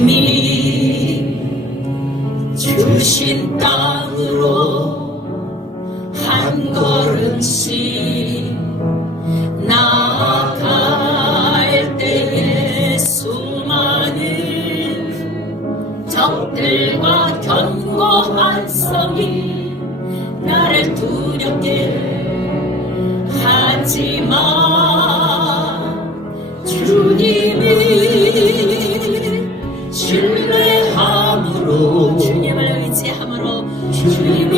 이미 주신 땅으로 한 걸음씩 나아갈 때에 수많은 적들과 견고한 성이 나를 두렵게 하지만 주님이 신뢰함으로 주님을 의지함으로 주님이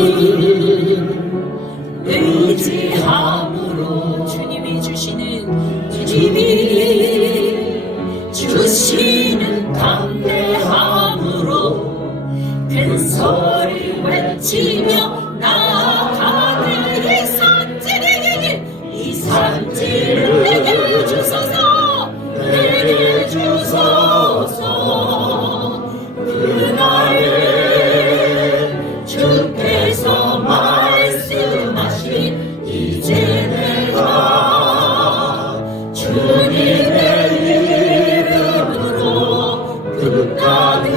의지함으로 주님이 주시는 담대함으로 큰 소리 외치며 나아가는 이 산지를 내게 주소서. 내게 주소서. 그날에 주께서 말씀하신 이제 내가 주님의 이름으로 그 땅을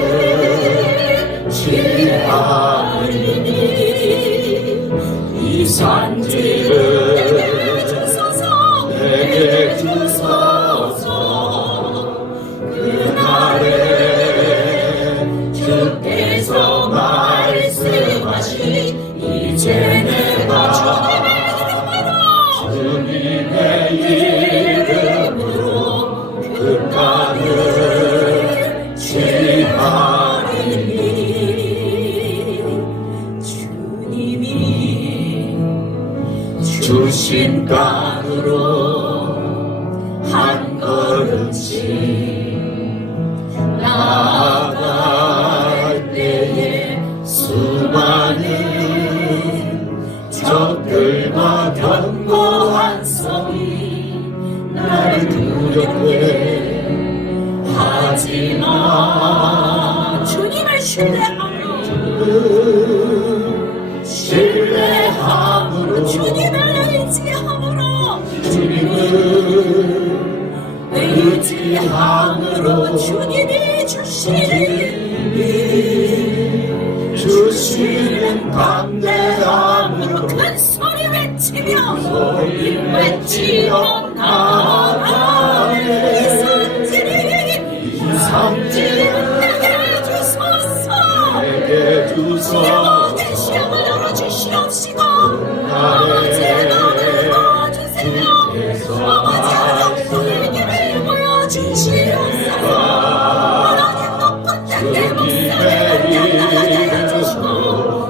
취하리니 이 산지를 내게 주소서. 내게 주소서. 그날에 주께서 이제 내가 주님의 이름으로 그 땅을 취하리니 주님이 주신 땅으로 한 걸음씩 나아갈 때에 수많은 적들과 견고한 성이 나를 두렵게 하지만 주님을 신뢰함으로 주님을 의지함으로 주님이 주시는 담대함으로 큰 소리 외치며 나아가네 성질은 내게 주소서 내 시험을 열어주시옵시고 아버지 나를 도와주세요 아버지 하나님의 길을 보여주시옵소서 하나님 높은 내 목숨을 날아주시고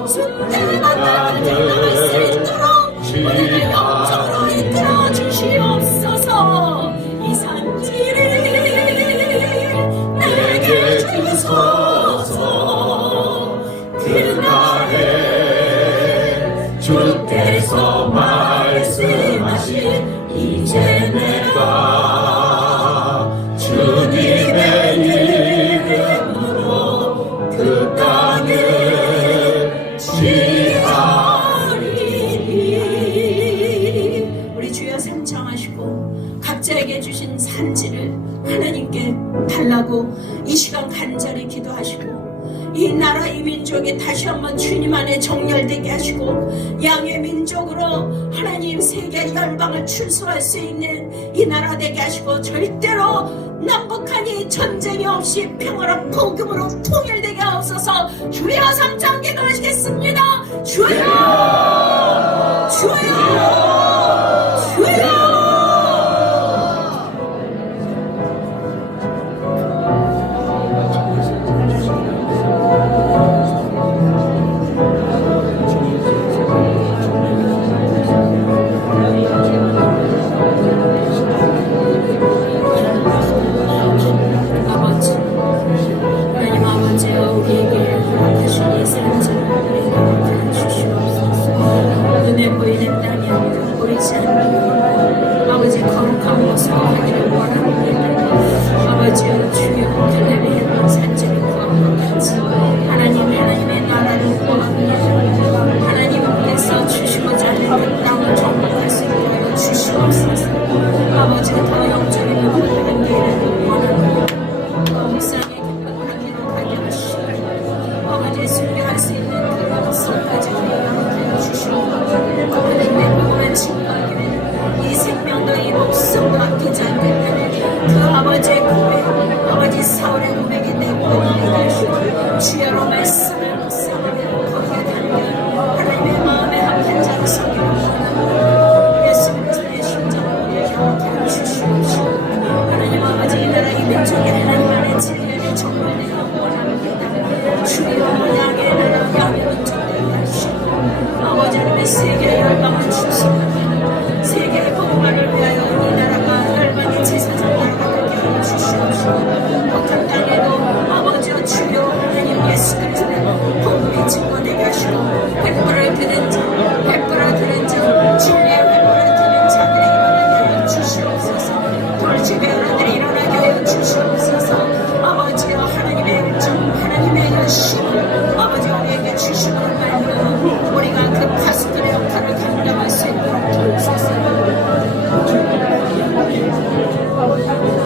순대가 나를 나갈 수 있도록 우리를 영적으로 이끌어 주시옵소서 이 산지를 내게 주소서 그날에 주께서 말씀하신 이제 내가 주님의 이름으로 그 땅을 취하리니 우리 주여 상청하시고 각자에게 주신 산지를 하나님께 달라고 이 시간 간절히 기도하시고 이 나라 이 민족이 다시 한번 주님 안에 정렬되게 하시고 양의 민족으로 하나님 세계 열방을 출소할 수 있는 이 나라 되게 하시고 절대로 남북한이 전쟁이 없이 평화로 복음으로 통일되게 하옵소서 주여 삼창 기도하시겠습니다 주여